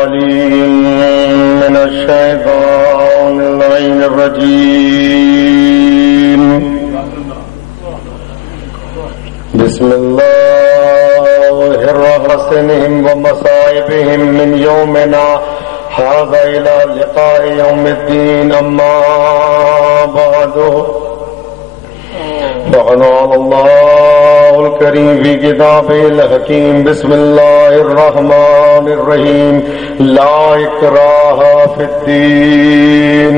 من الشيطان اللعين الرجيم. بسم الله الرحمن ومصائبهم من يومنا هذا إلى لقاء يوم الدين. أما بعد فقد قال الله الكريم في كتابه الحكيم. بسم الله الرحمن الرحيم. لا إكراه في الدين.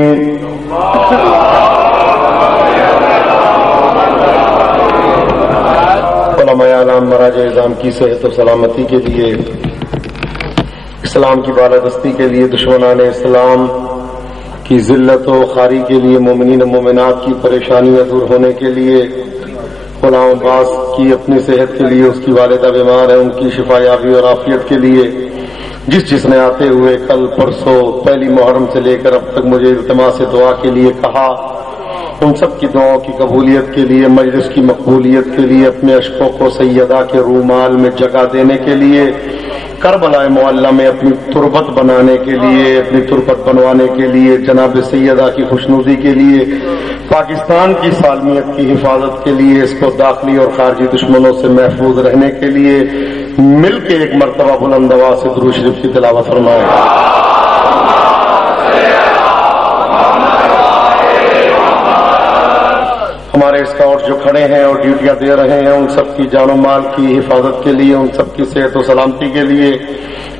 علماء اعلام مراجع اعظام کی صحت و سلامتی کے لیے، اسلام کی بالادستی کے لیے، دشمنان اسلام کی ذلت و خواری کے لیے، مومنین و مومنات کی پریشانیاں دور ہونے کے لیے، غلام عباس کی اپنی صحت کے لیے، اس کی والدہ بیمار ہے، ان کی شفا یابی اور عافیت کے لیے، جس نے آتے ہوئے کل پرسوں پہلی محرم سے لے کر اب تک مجھے التماس سے دعا کے لیے کہا، ان سب کی دعاؤں کی قبولیت کے لیے، مجلس کی مقبولیت کے لیے، اپنے اشکوں کو سیدہ کے رومال میں جگہ دینے کے لیے، کربلا معلیٰ میں اپنی تربت بنانے کے لیے، اپنی تربت بنوانے کے لیے، جناب سیدہ کی خوشنودی کے لیے، پاکستان کی سالمیت کی حفاظت کے لیے، اس کو داخلی اور خارجی دشمنوں سے محفوظ رہنے کے لیے مل کے ایک مرتبہ بلند آواز سے درود شریف کی تلاوت فرمائیں. ہمارے اسکاؤٹ جو کھڑے ہیں اور ڈیوٹیاں دے رہے ہیں، ان سب کی جان و مال کی حفاظت کے لیے، ان سب کی صحت و سلامتی کے لیے،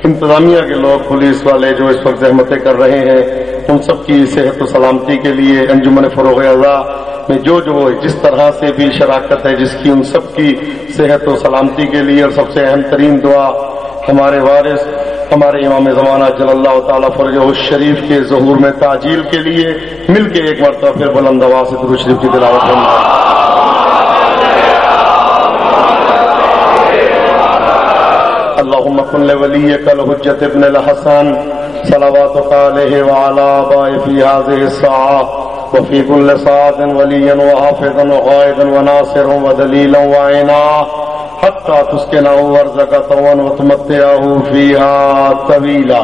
انتظامیہ کے لوگ، پولیس والے جو اس وقت زحمتیں کر رہے ہیں، ان سب کی صحت و سلامتی کے لیے، انجمن فروغ اعضاء میں جو جس طرح سے بھی شراکت ہے، جس کی ان سب کی صحت و سلامتی کے لیے، اور سب سے اہم ترین دعا ہمارے وارث، ہمارے امام زمانہ جل اللہ تعالیٰ فرجہ الشریف کے ظہور میں تعجیل کے لیے مل کے ایک مرتبہ پھر بلند آواز سے درود شریف کی تلاوت کرنا. اللهم كن لوليك الحجة ابن الحسن صلواتك عليه وعلى آبائه في هذه الساعة وفي كل ساعة وليا وحافظا وقائدا وناصرا ودليلا وعينا حتى تسكنه وارزقه وتمتعه فيها طويلا.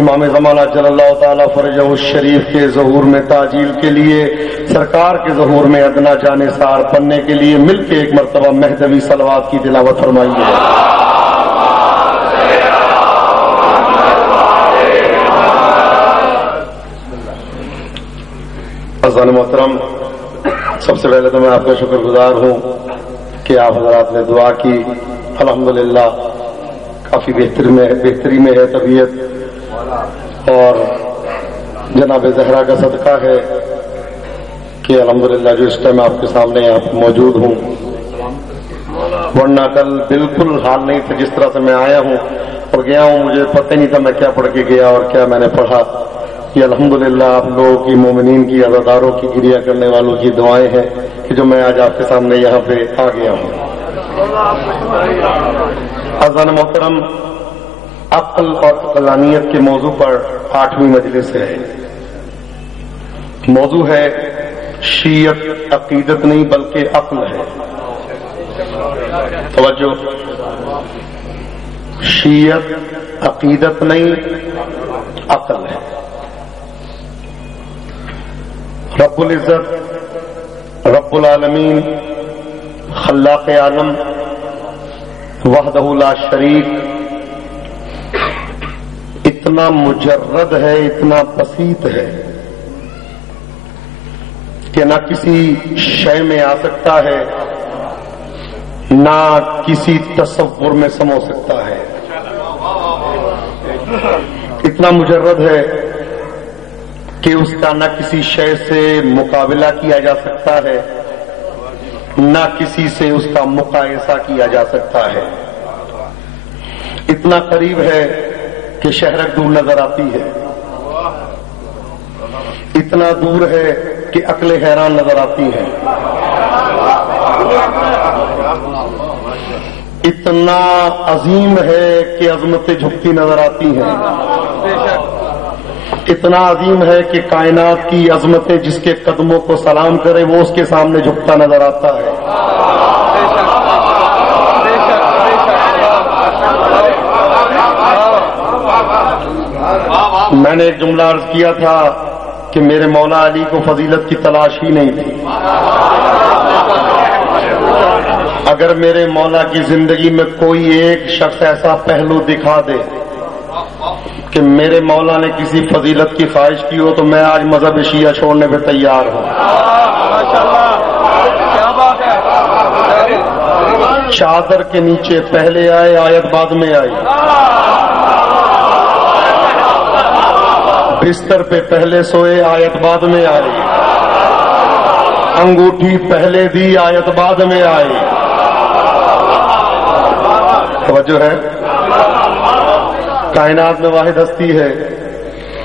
امام زمانہ جل اللہ تعالیٰ فرجہ الشریف کے ظہور میں تعجیل کے لیے، سرکار کے ظہور میں ادنا جانثار بننے کے لیے مل کے ایک مرتبہ مہدوی صلوات کی تلاوت فرمائیے. عزیزان محترم، سب سے پہلے تو میں آپ کا شکر گزار ہوں کہ آپ حضرات نے دعا کی. الحمدللہ کافی بہتری میں ہے طبیعت، اور جناب زہرا کا صدقہ ہے کہ الحمدللہ جو اس ٹائم آپ کے سامنے آپ موجود ہوں، ورنہ کل بالکل حال نہیں تھا جس طرح سے میں آیا ہوں اور گیا ہوں، مجھے پتہ نہیں تھا میں کیا پڑھ کے گیا اور کیا میں نے پڑھا. یہ الحمدللہ آپ لوگوں کی، مومنین کی، عزاداروں کی، گریہ کرنے والوں کی دعائیں ہیں کہ جو میں آج آپ کے سامنے یہاں پہ آ گیا ہوں. عزیزان محترم، عقل اور عقلانیت کے موضوع پر 8ویں مجلس ہے. موضوع ہے شیعت عقیدت نہیں بلکہ عقل ہے. توجہ، شیعت عقیدت نہیں عقل ہے. رب العزت، رب العالمین، خلاق عالم، وحدہ لا شریک اتنا مجرد ہے، اتنا بسیط ہے کہ نہ کسی شے میں آ سکتا ہے، نہ کسی تصور میں سمو سکتا ہے. اتنا مجرد ہے کہ اس کا نہ کسی شے سے مقابلہ کیا جا سکتا ہے، نہ کسی سے اس کا مقایسہ کیا جا سکتا ہے. اتنا قریب ہے کہ شہرک دور نظر آتی ہے، اتنا دور ہے کہ عقل حیران نظر آتی ہے، اتنا عظیم ہے کہ عظمتیں جھکتی نظر آتی ہیں، اتنا عظیم ہے کہ کائنات کی عظمتیں جس کے قدموں کو سلام کرے وہ اس کے سامنے جھکتا نظر آتا ہے. میں نے ایک جملہ عرض کیا تھا کہ میرے مولا علی کو فضیلت کی تلاش ہی نہیں تھی. اگر میرے مولا کی زندگی میں کوئی ایک شخص ایسا پہلو دکھا دے کہ میرے مولا نے کسی فضیلت کی خواہش کی ہو تو میں آج مذہب شیعہ چھوڑنے پہ تیار ہوں. چادر کے نیچے پہلے آئے آیت بعد میں آئی، بستر پہ پہلے سوئے آیت بعد میں آئی، انگوٹھی پہلے دی آیت بعد میں آئی. توجہ ہے؟ کائنات میں واحد ہستی ہے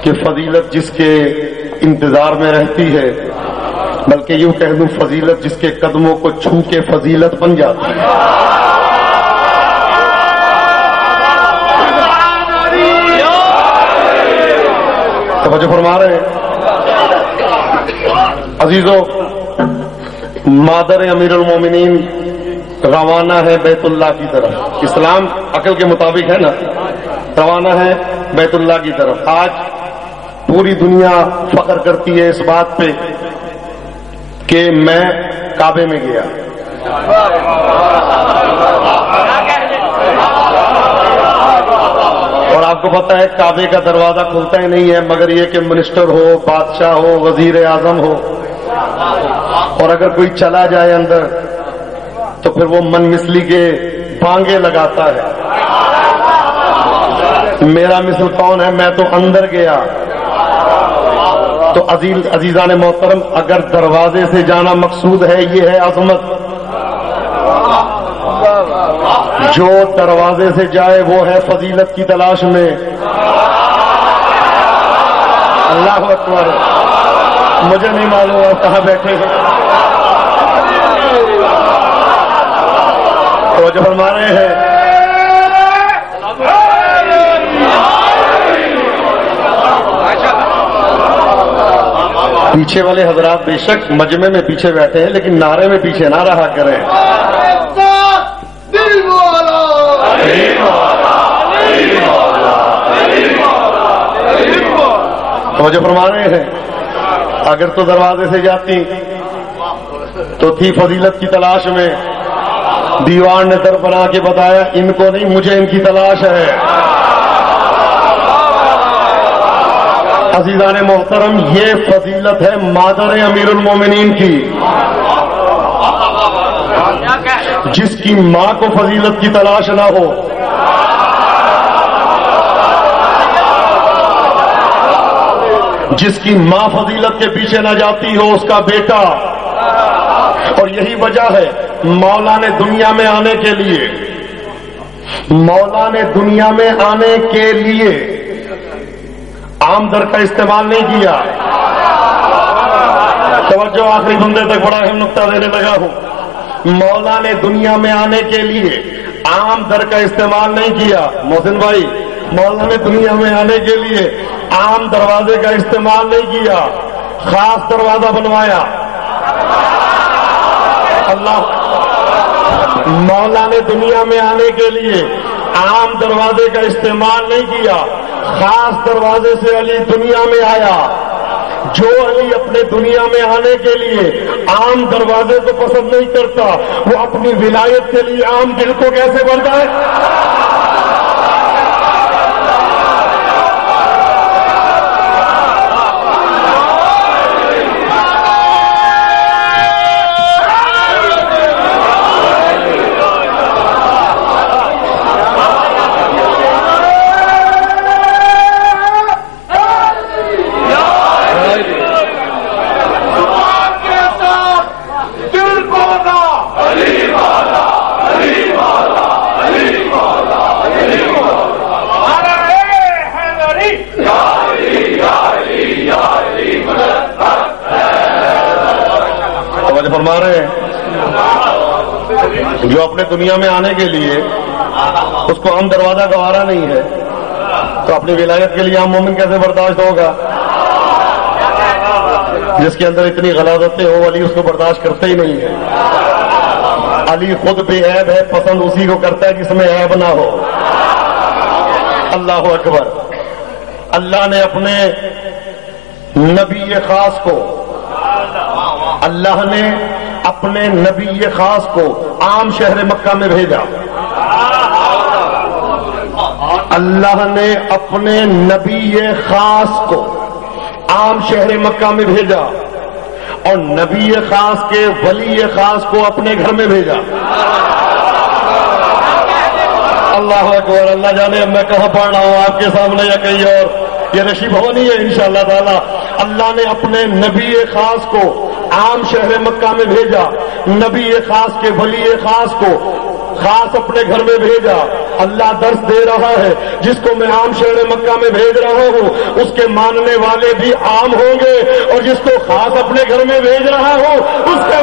کہ فضیلت جس کے انتظار میں رہتی ہے، بلکہ یوں کہہ دوں فضیلت جس کے قدموں کو چھو کے فضیلت بن جاتی ہے. توجہ فرما رہے ہیں عزیزو؟ مادر امیر المومنین روانہ ہے بیت اللہ کی طرف. اسلام عقل کے مطابق ہے نا، روانہ ہے بیت اللہ کی طرف. آج پوری دنیا فخر کرتی ہے اس بات پہ کہ میں کعبے میں گیا. اور آپ کو پتا ہے کعبے کا دروازہ کھلتا ہی نہیں ہے مگر یہ کہ منسٹر ہو، بادشاہ ہو، وزیر اعظم ہو، اور اگر کوئی چلا جائے اندر تو پھر وہ من مثلی کے بانگے لگاتا ہے. میرا مثل کون ہے؟ میں تو اندر گیا. تو عزیزان محترم، اگر دروازے سے جانا مقصود ہے، یہ ہے عظمت. جو دروازے سے جائے وہ ہے فضیلت کی تلاش میں. اللہ اکبر. مجھے نہیں معلوم آپ کہاں بیٹھے ہیں. تو جو فرما رہے ہیں پیچھے والے حضرات بے شک مجمع میں پیچھے بیٹھے ہیں لیکن نعرے میں پیچھے نہ رہا کریں. توجہ فرما رہے ہیں؟ اگر تو دروازے سے جاتی تو تھی فضیلت کی تلاش میں. دیوان نے در بنا کے بتایا ان کو نہیں، مجھے ان کی تلاش ہے. عزیزان محترم، یہ فضیلت ہے مادر امیر المومنین کی. جس کی ماں کو فضیلت کی تلاش نہ ہو، جس کی ماں فضیلت کے پیچھے نہ جاتی ہو، اس کا بیٹا. اور یہی وجہ ہے مولا نے دنیا میں آنے کے لیے، مولا نے دنیا میں آنے کے لیے عام در کا استعمال نہیں کیا. توجہ، آخری بندے تک بڑا اہم نقطہ دینے لگا ہوں. مولا نے دنیا میں آنے کے لیے عام در کا استعمال نہیں کیا. محسن بھائی، مولا نے دنیا میں آنے کے لیے عام دروازے کا استعمال نہیں کیا، خاص دروازہ بنوایا. اللہ، مولا نے دنیا میں آنے کے لیے عام دروازے کا استعمال نہیں کیا، خاص دروازے سے علی دنیا میں آیا. جو علی اپنے دنیا میں آنے کے لیے عام دروازے کو پسند نہیں کرتا، وہ اپنی ولایت کے لیے عام دل کو کیسے بن جائے؟ فرما رہے ہیں جو اپنے دنیا میں آنے کے لیے اس کو عام دروازہ گوارا نہیں ہے تو اپنی ولایت کے لیے عام مومن کیسے برداشت ہوگا؟ جس کے اندر اتنی غلاظتیں ہو، علی اس کو برداشت کرتے ہی نہیں ہے. علی خود بے عیب ہے، پسند اسی کو کرتا ہے جس میں عیب نہ ہو. اللہ اکبر. اللہ نے اپنے نبی خاص کو اللہ نے اپنے نبی خاص کو عام شہر مکہ میں بھیجا. اللہ نے اپنے نبی خاص کو عام شہر مکہ میں بھیجا اور نبی خاص کے ولی خاص کو اپنے گھر میں بھیجا. اللہ اکبر. اللہ جانے اب میں کہاں پڑھ رہا ہوں، آپ کے سامنے یا کہیں اور. یہ رشی بھونی ہے انشاءاللہ تعالی. اللہ نے اپنے نبی خاص کو عام شہر مکہ میں بھیجا، نبی خاص کے ولی خاص کو خاص اپنے گھر میں بھیجا. اللہ درس دے رہا ہے، جس کو میں عام شہر مکہ میں بھیج رہا ہوں اس کے ماننے والے بھی عام ہوں گے، اور جس کو خاص اپنے گھر میں بھیج رہا ہوں اس کے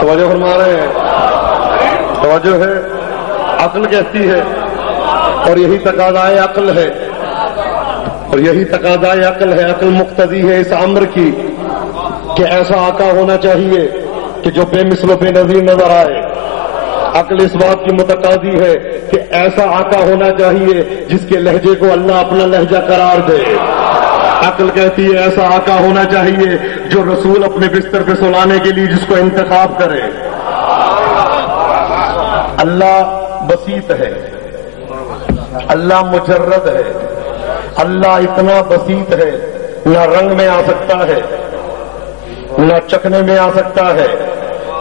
توجہ فرما رہے ہیں. توجہ ہے. عقل کہتی ہے اور یہی تقاضائے عقل ہے، اور یہی تقاضائے عقل ہے. عقل مقتضی ہے اس امر کی کہ ایسا آقا ہونا چاہیے کہ جو بے مثل و بے نظیر نظر آئے. عقل اس بات کی متقاضی ہے کہ ایسا آقا ہونا چاہیے جس کے لہجے کو اللہ اپنا لہجہ قرار دے. عقل کہتی ہے ایسا آقا ہونا چاہیے جو رسول اپنے بستر پہ سلانے کے لیے جس کو انتخاب کرے. اللہ بسیط ہے، اللہ مجرد ہے. اللہ اتنا بسیط ہے، نہ رنگ میں آ سکتا ہے، نہ چکھنے میں آ سکتا ہے،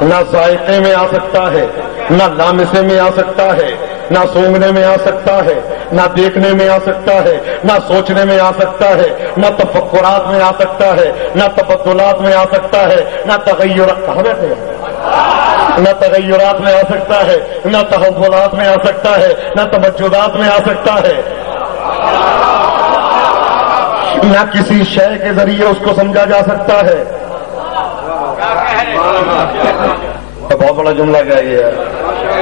نہ ذائقے میں آ سکتا ہے، نہ لامسے میں آ سکتا ہے، نہ سونگنے میں آ سکتا ہے، نہ دیکھنے میں آ سکتا ہے، نہ سوچنے میں آ سکتا ہے، نہ تفکرات میں آ سکتا ہے، نہ تبدلات میں آ سکتا ہے، نہ تغیرات میں آ سکتا ہے، نہ تحولات میں آ سکتا ہے، نہ تبجدات میں آ سکتا ہے. نہ کسی شے کے ذریعے اس کو سمجھا جا سکتا ہے. بہت بڑا جملہ کیا یہ ہے.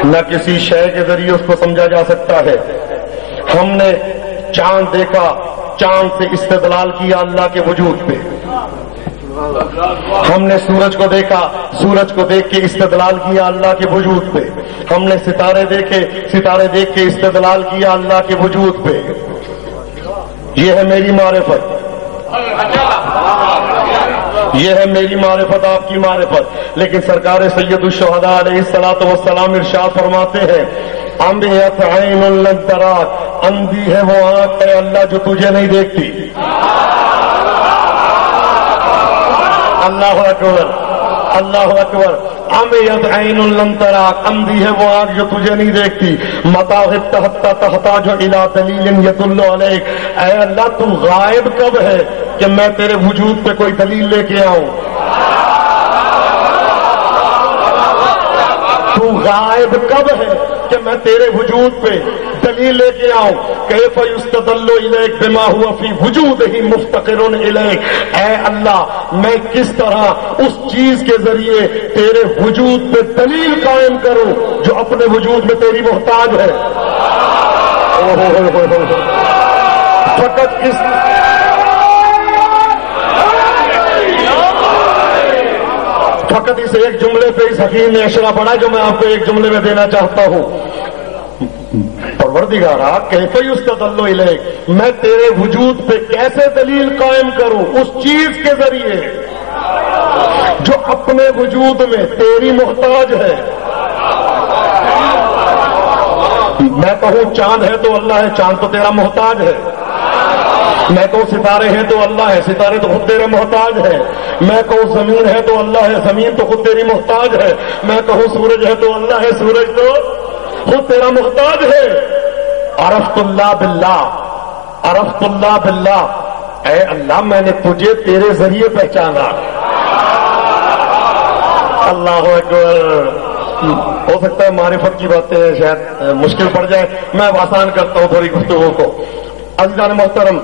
نہ کسی شے کے ذریعے اس کو سمجھا جا سکتا ہے. ہم نے چاند دیکھا، چاند سے استدلال کیا اللہ کے وجود پہ. ہم نے سورج کو دیکھا، سورج کو دیکھ کے استدلال کیا اللہ کے وجود پہ. ہم نے ستارے دیکھے، ستارے دیکھ کے استدلال کیا اللہ کے وجود پہ. یہ ہے میری معرفت، یہ ہے میری معرفت، آپ کی معرفت. لیکن سرکار سید الشہداء علیہ الصلوۃ والسلام ارشاد فرماتے ہیں امیت عین لن تراک، اندھی ہے وہ آنکھ ہے اللہ جو تجھے نہیں دیکھتی. اللہ اکبر، اللہ اکبر. امیت عین لن تراک، اندھی ہے وہ آنکھ جو تجھے نہیں دیکھتی. متا غبت حتی تحتاج الی دلیل یدل علیک، اے اللہ تو غائب کب ہے کہ میں تیرے وجود پہ کوئی دلیل لے کے آؤں. تو غائب کب ہے کہ میں تیرے وجود پہ دلیل لے کے آؤں. کیف یستدل الیک بما هو فی وجودہ مفتقر الیک، اے اللہ میں کس طرح اس چیز کے ذریعے تیرے وجود پہ دلیل قائم کروں جو اپنے وجود میں تیری محتاج ہے. فقط کس فقط اس ایک جملے پہ اس حکیم نے اشارہ پڑا جو میں آپ کو ایک جملے میں دینا چاہتا ہوں. پروردگارا کیف یستدل الیک، میں تیرے وجود پہ کیسے دلیل قائم کروں اس چیز کے ذریعے جو اپنے وجود میں تیری محتاج ہے. میں کہوں چاند ہے تو اللہ ہے، چاند تو تیرا محتاج ہے. میں کہوں ستارے ہیں تو اللہ ہے، ستارے تو خود تیرے محتاج ہے. میں کہوں زمین ہے تو اللہ ہے، زمین تو خود تیری محتاج ہے. میں کہوں سورج ہے تو اللہ ہے، سورج تو خود تیرا محتاج ہے. عرفت اللہ باللہ، عرفت اللہ باللہ، اے اللہ میں نے تجھے تیرے ذریعے پہچانا. اللہ اکبر. ہو سکتا ہے معرفت کی باتیں شاید مشکل پڑ جائے، میں آسان کرتا ہوں تھوڑی گفتگو کو. عزیزان محترم،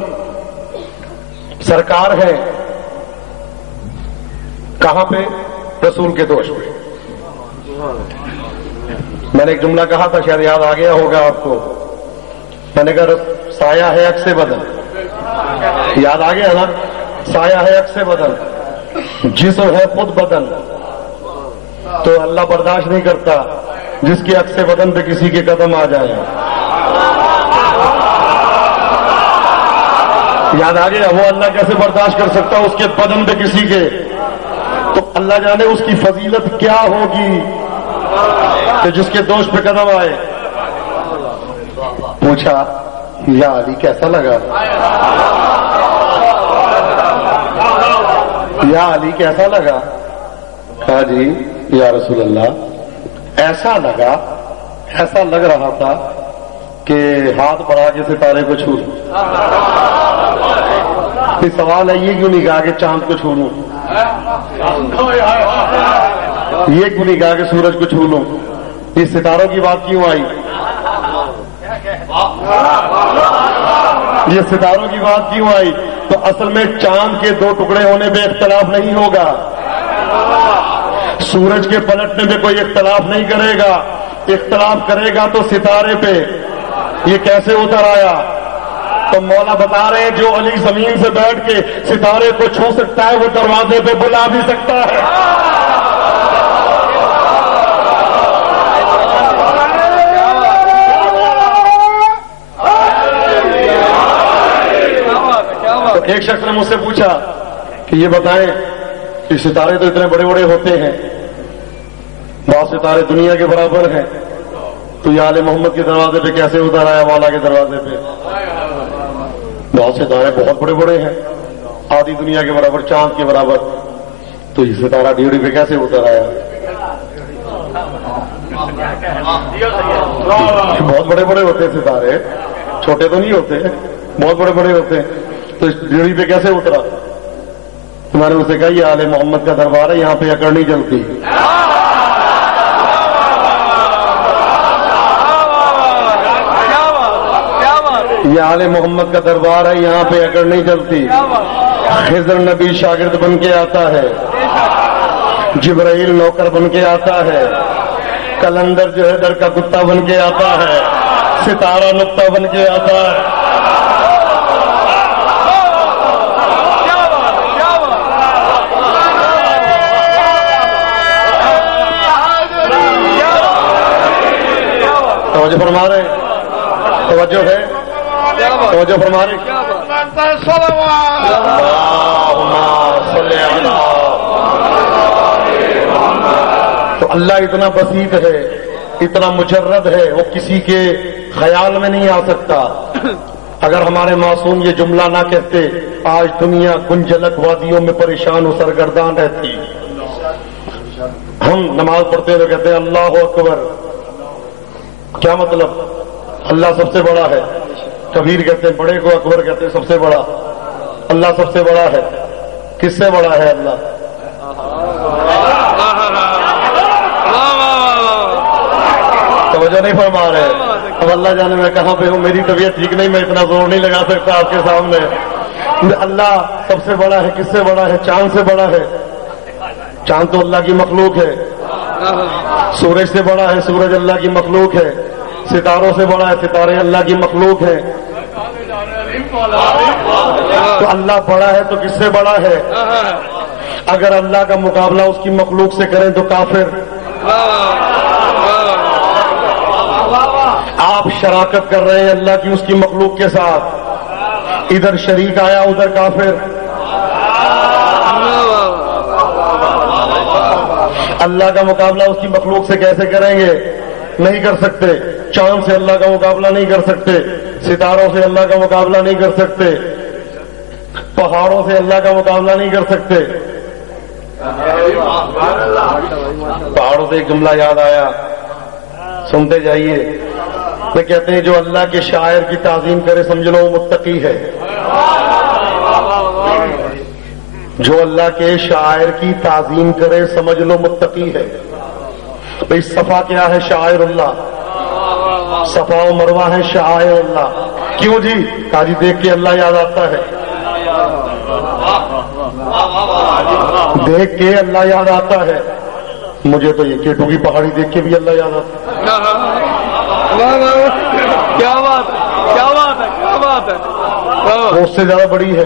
سرکار ہے کہاں پہ؟ رسول کے دوش پہ. میں نے ایک جملہ کہا تھا، شاید یاد آ گیا ہوگا آپ کو. میں نے کہا سایہ ہے عکس بدن، یاد آ گیا نا. سایہ ہے عکس بدن، جسم ہے خود بدن، تو اللہ برداشت نہیں کرتا جس کے عکس بدن پہ کسی کے قدم آ جائیں۔ یاد آ گیا؟ وہ اللہ کیسے برداشت کر سکتا اس کے بدن پہ کسی کے؟ تو اللہ جانے اس کی فضیلت کیا ہوگی کہ جس کے دوست پہ قدم آئے۔ پوچھا یا علی کیسا لگا؟ یا علی کیسا لگا؟ کہا جی یا رسول اللہ ایسا لگا، ایسا لگ رہا تھا کہ ہاتھ بڑھا کے ستارے کو چھو لوں۔ پھر سوال ہے یہ کیوں نہیں کہا کہ چاند کو چھو لوں، یہ کیوں نہیں کہا کہ سورج کو چھو لوں، یہ ستاروں کی بات کیوں آئی؟ یہ ستاروں کی بات کیوں آئی؟ تو اصل میں چاند کے دو ٹکڑے ہونے پہ اختلاف نہیں ہوگا، سورج کے پلٹنے پہ کوئی اختلاف نہیں کرے گا، اختلاف کرے گا تو ستارے پہ۔ یہ کیسے اتر آیا؟ تو مولا بتا رہے ہیں جو علی زمین سے بیٹھ کے ستارے کو چھو سکتا ہے وہ دروازے پہ بلا بھی سکتا ہے۔ تو ایک شخص نے مجھ سے پوچھا کہ یہ بتائیں کہ ستارے تو اتنے بڑے بڑے ہوتے ہیں، بہت ستارے دنیا کے برابر ہیں، تو یہ آل محمد کے دروازے پہ کیسے اتر آیا؟ مولا کے دروازے پہ بہت ستارے بہت بڑے بڑے ہیں، آدھی دنیا کے برابر، چاند کے برابر، تو یہ ستارہ ڈیوڑی پہ کیسے اتر آیا؟ بہت بڑے بڑے ہوتے ہیں ستارے، چھوٹے تو نہیں ہوتے، بہت بڑے بڑے ہوتے ہیں، تو اس ڈیوڑی پہ کیسے اترا؟ میں نے اسے کہا یہ آل محمد کا دربار ہے، یہاں پہ اکڑ نہیں چلتی۔ یہ آل محمد کا دربار ہے، یہاں پہ اکڑ نہیں چلتی۔ خضر نبی شاگرد بن کے آتا ہے، جبرائیل نوکر بن کے آتا ہے، کلندر جو ہے در کا کتا بن کے آتا ہے، ستارہ نقطہ بن کے آتا ہے۔ توجہ فرما رہے؟ توجہ ہے؟ توجہ فرما رہے؟ تو اللہ اتنا بسیط ہے، اتنا مجرد ہے، وہ کسی کے خیال میں نہیں آ سکتا۔ اگر ہمارے معصوم یہ جملہ نہ کہتے آج دنیا گنجلک وادیوں میں پریشان و سرگردان رہتی۔ ہم نماز پڑھتے ہوئے کہتے ہیں اللہ اکبر، کیا مطلب؟ اللہ سب سے بڑا ہے۔ کبیر کہتے ہیں بڑے کو اکبر کہتے ہیں سب سے بڑا، اللہ سب سے بڑا ہے۔ کس سے بڑا ہے اللہ؟ توجہ نہیں فرما رہے؟ اب اللہ جانے میں کہاں پہ ہوں، میری طبیعت ٹھیک نہیں، میں اتنا زور نہیں لگا سکتا آپ کے سامنے۔ اللہ سب سے بڑا ہے، کس سے بڑا ہے؟ چاند سے بڑا ہے۔ چاند تو اللہ کی مخلوق ہے۔ سورج سے بڑا ہے، سورج اللہ کی مخلوق ہے۔ ستاروں سے بڑا ہے، ستارے اللہ کی مخلوق ہے۔ تو اللہ بڑا ہے تو کس سے بڑا ہے؟ اگر اللہ کا مقابلہ اس کی مخلوق سے کریں تو کافر۔ آپ شراکت کر رہے ہیں اللہ کی اس کی مخلوق کے ساتھ، ادھر شریک آیا ادھر کافر۔ اللہ کا مقابلہ اس کی مخلوق سے کیسے کریں گے؟ نہیں کر سکتے۔ چاند سے اللہ کا مقابلہ نہیں کر سکتے، ستاروں سے اللہ کا مقابلہ نہیں کر سکتے، پہاڑوں سے اللہ کا مقابلہ نہیں کر سکتے۔ پہاڑوں سے ایک جملہ یاد آیا، سنتے جائیے۔ وہ کہتے ہیں جو اللہ کے شاعر کی تعظیم کرے سمجھ لو وہ متقی ہے۔ جو اللہ کے شاعر کی تعظیم کرے سمجھ لو متقی ہے۔ بھئی صفا کیا ہے؟ شاعر اللہ۔ صفا و مروہ ہے شاعر اللہ۔ کیوں جی؟ کہا جی دیکھ کے اللہ یاد آتا ہے، دیکھ کے اللہ یاد آتا ہے۔ مجھے تو یہ کیٹو کی پہاڑی دیکھ کے بھی اللہ یاد آتا ہے۔ کیا بات ہے، کیا بات ہے، کیا بات ہے۔ وہ اس سے زیادہ بڑی ہے۔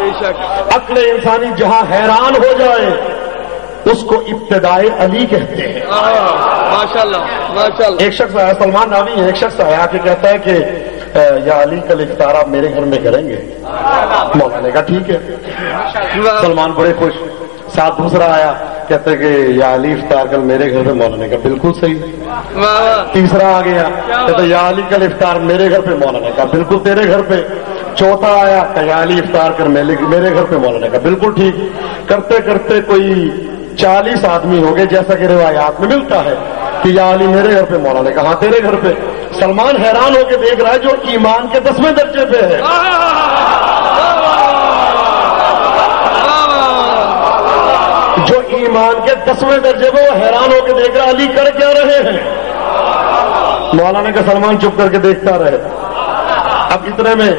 بے شک عقل انسانی جہاں حیران ہو جائے اس کو ابتدائے علی کہتے ہیں. ماشاء اللہ ماشاء اللہ. ایک شخص آیا، سلمان راوی ہے، ایک شخص آیا کہ کہتا ہے کہ یا علی کل افطار آپ میرے گھر میں کریں گے؟ مولا نے کہا ٹھیک ہے. سلمان بڑے خوش. ساتھ دوسرا آیا، کہتے کہ یا علی افطار کل میرے گھر پہ. مولا نے کہا بالکل صحیح. تیسرا آ گیا، کہتے یا علی کل افطار میرے گھر پہ. مولا نے کہا بالکل تیرے گھر پہ. چوتھا آیا کہ یا علی افطار کر میرے گھر پہ. مولا نے کہا بالکل ٹھیک. کرتے کرتے کوئی 40 آدمی ہو گئے، جیسا کہ روایات میں ملتا ہے کہ یا علی میرے گھر پہ. مولا نے کہا ہاں تیرے گھر پہ. سلمان حیران ہو کے دیکھ رہا ہے جو ایمان کے 10ویں درجے پہ ہے. جو ایمان کے 10ویں درجے پہ، وہ حیران ہو کے دیکھ رہا علی کر کیا رہے ہیں. مولا نے کہا سلمان چپ کر کے دیکھتا رہے. اب اتنے میں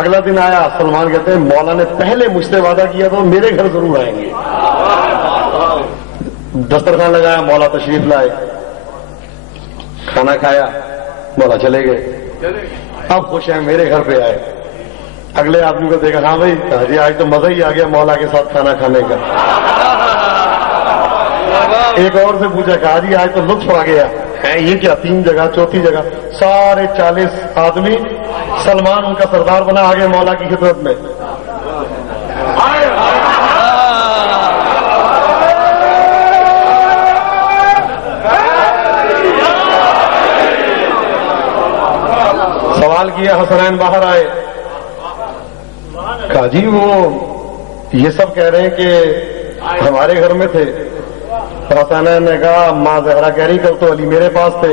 اگلا دن آیا. سلمان کہتے ہیں مولا نے پہلے مجھ سے وعدہ کیا تو میرے گھر ضرور آئیں گے. دسترخوان لگایا، مولا تشریف لائے، کھانا کھایا، مولا چلے گئے. اب خوش ہیں میرے گھر پہ آئے. اگلے آدمی کو دیکھا، ہاں بھائی جی آج تو مزہ ہی آ گیا مولا کے ساتھ کھانا کھانے کا. ایک اور سے پوچھا، کہا جی آج تو لطف آ گیا. یہ کیا 3 جگہ، چوتھی جگہ سارے 40 آدمی سلمان ان کا سردار بنا آگے مولا کی خدمت میں. سوال کیا، حسنین باہر آئے. کہا جی وہ یہ سب کہہ رہے ہیں کہ ہمارے گھر میں تھے. حسنین نے کہا ماں زہرا کہہ رہی کل تو علی میرے پاس تھے.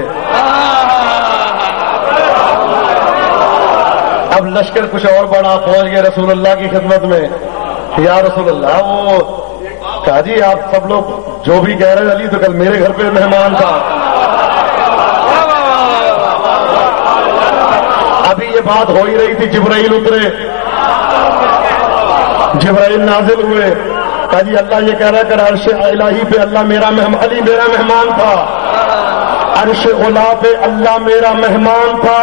اب لشکر کچھ اور بڑا پہنچ گئے رسول اللہ کی خدمت میں. یا رسول اللہ، وہ کہا جی آپ سب لوگ جو بھی کہہ رہے ہیں علی تو کل میرے گھر پہ مہمان تھا. ابھی یہ بات ہو ہی رہی تھی، جبرائیل اترے، جبرائیل نازل ہوئے. کہا جی اللہ یہ کہہ رہا ہے کہ عرش الہی پہ اللہ علی میرا مہمان تھا. عرش اولا پہ اللہ میرا مہمان تھا.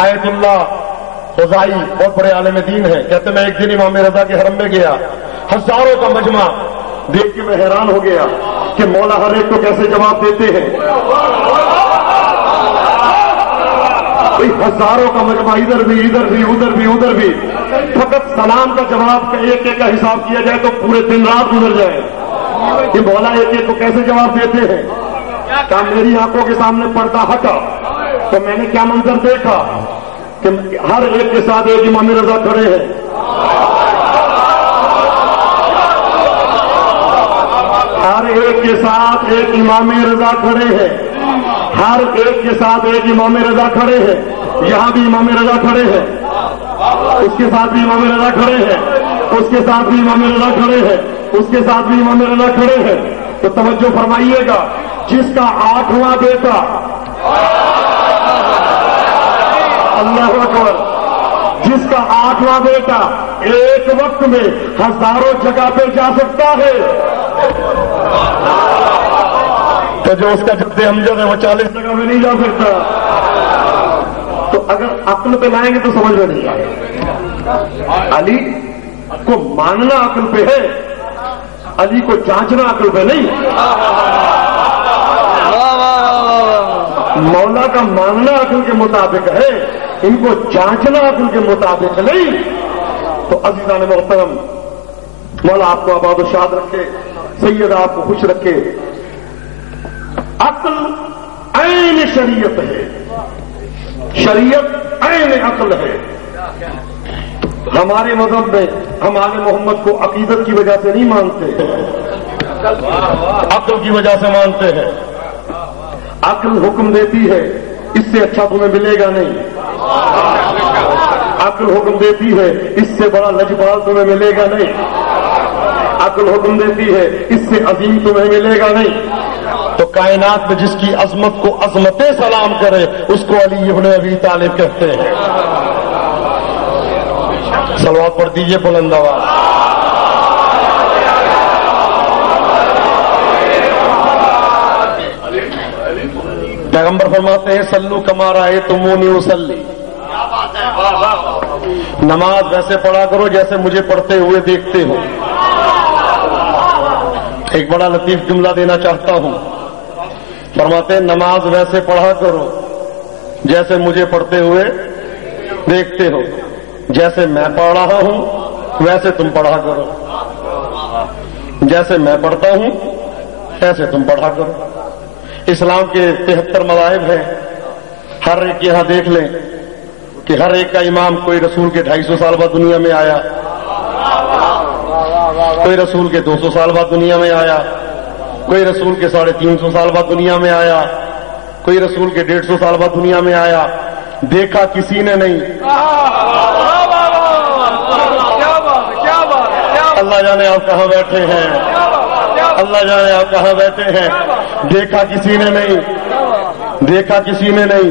آیت اللہ خزائی بہت بڑے عالم دین ہے، کہتے میں ایک دن امام رضا کے حرم میں گیا، ہزاروں کا مجمع دیکھ کے میں حیران ہو گیا کہ مولا ہر ایک کو کیسے جواب دیتے ہیں. ہزاروں کا مجمع، ادھر بھی ادھر بھی ادھر بھی ادھر بھی، فقط سلام کا جواب کا ایک ایک کا حساب کیا جائے تو پورے دن رات گزر جائے. کہ مولا ایک ایک کو کیسے جواب دیتے ہیں. کہا میری آنکھوں کے سامنے پردہ ہٹا تو میں نے کیا منظر دیکھا کہ ہر ایک کے ساتھ ایک امام رضا کھڑے ہیں. ہر ایک کے ساتھ ایک امام رضا کھڑے ہیں. ہر ایک کے ساتھ ایک امام رضا کھڑے ہیں. یہاں بھی امام رضا کھڑے ہیں، اس کے ساتھ بھی امام رضا کھڑے ہیں، اس کے ساتھ بھی امام رضا کھڑے ہیں، اس کے ساتھ بھی امام رضا کھڑے ہیں. تو توجہ فرمائیے گا، جس کا 8واں بیٹا، اللہ اکبر، جس کا 8واں بیٹا ایک وقت میں ہزاروں جگہ پہ جا سکتا ہے، تو جو اس کا جد امجد ہے وہ 40 جگہ میں نہیں جا سکتا. تو اگر عقل پہ لائیں گے تو سمجھ میں نہیں آئے. علی کو ماننا عقل پہ ہے، علی کو جانچنا عقل پہ نہیں. مولا کا ماننا عقل کے مطابق ہے، ان کو جانچنا عقل کے مطابق نہیں. تو عزیزان محترم، مولا آپ کو آباد و شاد رکھے، سید آپ کو خوش رکھے. عقل عین شریعت ہے، شریعت عین عقل ہے. ہمارے مذہب میں ہم آل محمد کو عقیدت کی وجہ سے نہیں مانتے، عقل کی وجہ سے مانتے ہیں. عقل حکم دیتی ہے اس سے اچھا تمہیں ملے گا نہیں. عقل حکم دیتی ہے اس سے بڑا لجپال تمہیں ملے گا نہیں. عقل حکم دیتی ہے اس سے عظیم تمہیں ملے گا نہیں. تو کائنات میں جس کی عظمت کو عظمت سلام کرے اس کو علی ابن ابی طالب کہتے ہیں. صلوات پڑھ دیجئے بلند آواز. پیغمبر فرماتے ہیں سلو کما رأیتمونی اصلی، نماز ویسے پڑھا کرو جیسے مجھے پڑھتے ہوئے دیکھتے ہو۔ ایک بڑا لطیف جملہ دینا چاہتا ہوں، فرماتے ہیں نماز ویسے پڑھا کرو جیسے مجھے پڑھتے ہوئے دیکھتے ہو، جیسے میں پڑھ رہا ہوں ویسے تم پڑھا کرو، جیسے میں پڑھتا ہوں ایسے تم پڑھا کرو۔ اسلام کے 73 مذاہب ہیں، ہر ایک یہاں دیکھ لیں کہ ہر ایک کا امام کوئی رسول کے 250 سال بعد دنیا میں آیا، کوئی رسول کے 200 سال بعد دنیا میں آیا، کوئی رسول کے 350 سال بعد دنیا میں آیا، کوئی رسول کے 150 سال بعد دنیا میں آیا، دیکھا کسی نے نہیں۔ اللہ جانے آپ کہاں بیٹھے ہیں، اللہ جانے آپ کہاں بیٹھے ہیں، دیکھا کسی نے نہیں، دیکھا کسی نے نہیں۔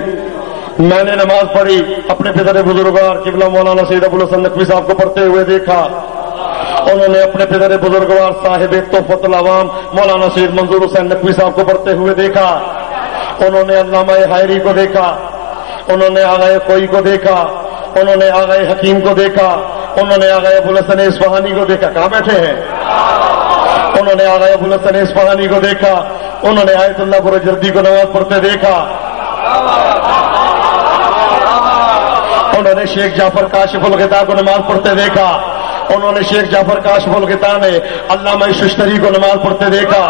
میں نے نماز پڑھی، اپنے پدر بزرگوار قبلہ مولانا سید ابو الحسن نقوی صاحب کو پڑھتے ہوئے دیکھا، انہوں نے اپنے پدر بزرگوار صاحب تحفۃ العوام مولانا سید منظور حسین نقوی صاحب کو پڑھتے ہوئے دیکھا، انہوں نے علامہ حائری کو دیکھا، انہوں نے آغا کوئی کو دیکھا، انہوں نے آغا حکیم کو دیکھا، انہوں نے آغا ابو الحسن اصفہانی کو دیکھا۔ کہاں بیٹھے ہیں؟ انہوں نے آغا ابو الحسن اصفہانی کو دیکھا، انہوں نے آیت اللہ برجردی کو نماز پڑھتے دیکھا، انہوں نے شیخ جعفر کاشف الغطاء کو نماز پڑھتے دیکھا، انہوں نے شیخ جعفر کاشف الغطاء نے علامہ ششتری کو نماز پڑھتے دیکھا،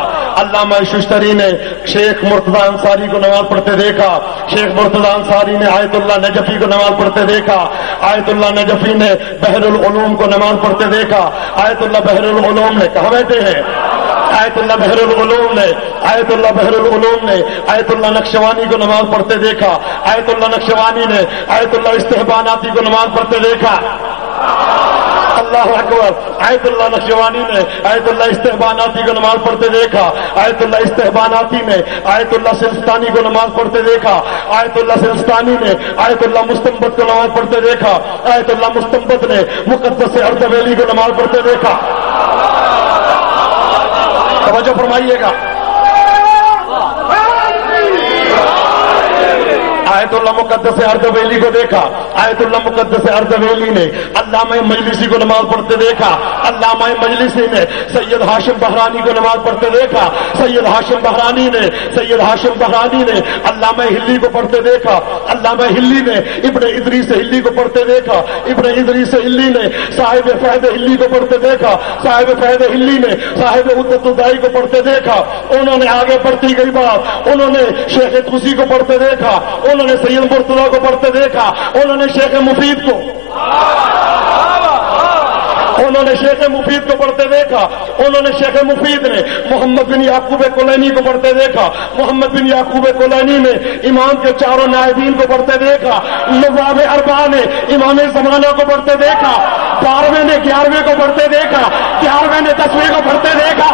علامہ ششتری نے شیخ مرتضی انصاری کو نماز پڑھتے دیکھا، شیخ مرتضی انصاری نے آیت اللہ نجفی کو نماز پڑھتے دیکھا، آیت اللہ نجفی نے بحر العلوم کو نماز پڑھتے دیکھا، آیت اللہ بحر العلوم نے کہاں بیٹھے ہیں؟ آیت اللہ بحر العلوم نے، آیت اللہ بحر العلوم نے آیت اللہ نقشوانی کو نماز پڑھتے دیکھا، آیت اللہ نقشوانی نے آیت اللہ استحباناتی کو نماز پڑھتے دیکھا۔ اللہ اکبر، آیت اللہ نقشوانی نے آیت اللہ استحباناتی کو نماز پڑھتے دیکھا، آیت اللہ استحباناتی نے آیت اللہ سلستانی کو نماز پڑھتے دیکھا، آیت اللہ سلستانی نے آیت اللہ مستنبت کو نماز پڑھتے دیکھا، آیت اللہ مستنبت نے مقدس اردبیلی کو نماز پڑھتے دیکھا۔ توجہ فرمائیے گا، آیت اللہ مقدس اردبیلی کو دیکھا، آیت اللہ مقدس اردبیلی نے علامہ مجلسی کو نماز پڑھتے دیکھا، علامہ مجلسی نے سید ہاشم بہرانی کو نماز پڑھتے دیکھا، سید ہاشم بہرانی نے علامہ ہلی کو پڑھتے دیکھا، علامہ ہلی نے ابن ادریس ہلی کو پڑھتے دیکھا، ابن ادریس ہلی نے صاحب فہد ہلی کو پڑھتے دیکھا، صاحب فہد ہلی نے صاحب عدت الدائی کو پڑھتے دیکھا۔ انہوں نے آگے بڑھتی گئی بات، انہوں نے شیخ توسی کو پڑھتے دیکھا، انہوں نے سید مرتضیٰ کو پڑھتے دیکھا، انہوں نے شیخ مفید کو پڑھتے دیکھا، انہوں نے شیخ مفید نے محمد بن یعقوب کلینی کو پڑھتے دیکھا، محمد بن یعقوب کلینی نے امام کے چاروں نائبین کو پڑھتے دیکھا، نواب اربعہ نے امام زمانہ کو پڑھتے دیکھا، 12ویں نے 11ویں کو پڑھتے دیکھا، 11ویں نے 10ویں کو پڑھتے دیکھا۔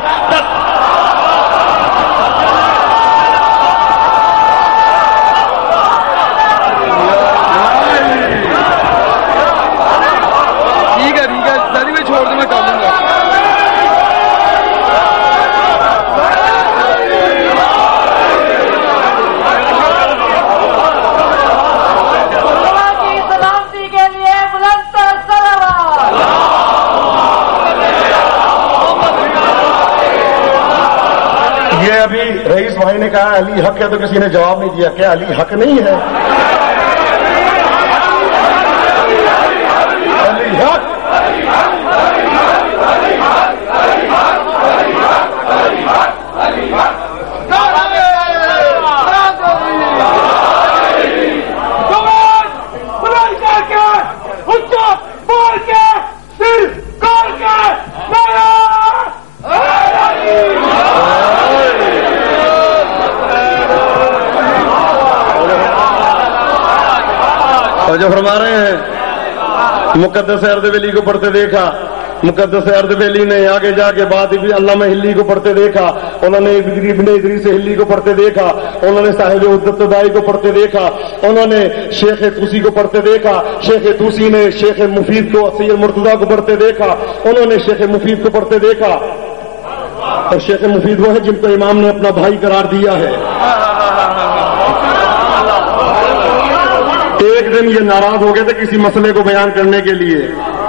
ابھی رئیس بھائی نے کہا علی حق ہے تو کسی نے جواب نہیں دیا، کیا علی حق نہیں ہے؟ علی حق، جو فرما رہے ہیں مقدس اردبیلی کو پڑھتے دیکھا، مقدس اردبیلی نے آگے جا کے بعد علامہ ہلی کو پڑھتے دیکھا، انہوں نے ابن ادریس ہلی کو پڑھتے دیکھا، انہوں نے صاحب عدت الدائی کو پڑھتے دیکھا، انہوں نے شیخ توسی کو پڑھتے دیکھا، شیخ توسی نے شیخ مفید کو سید مرتضیٰ کو پڑھتے دیکھا، انہوں نے شیخ مفید کو پڑھتے دیکھا، اور شیخ مفید وہ ہے جن کو امام نے اپنا بھائی قرار دیا ہے۔ دن یہ ناراض ہو گئے تھے کسی مسئلے کو بیان کرنے کے لیے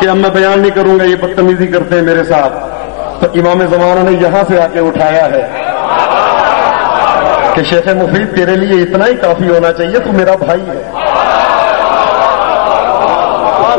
کہ اب میں بیان نہیں کروں گا، یہ بدتمیزی کرتے ہیں میرے ساتھ، تو امام زمانہ نے یہاں سے آ کے اٹھایا ہے کہ شیخ مفید تیرے لیے اتنا ہی کافی ہونا چاہیے، تو میرا بھائی ہے۔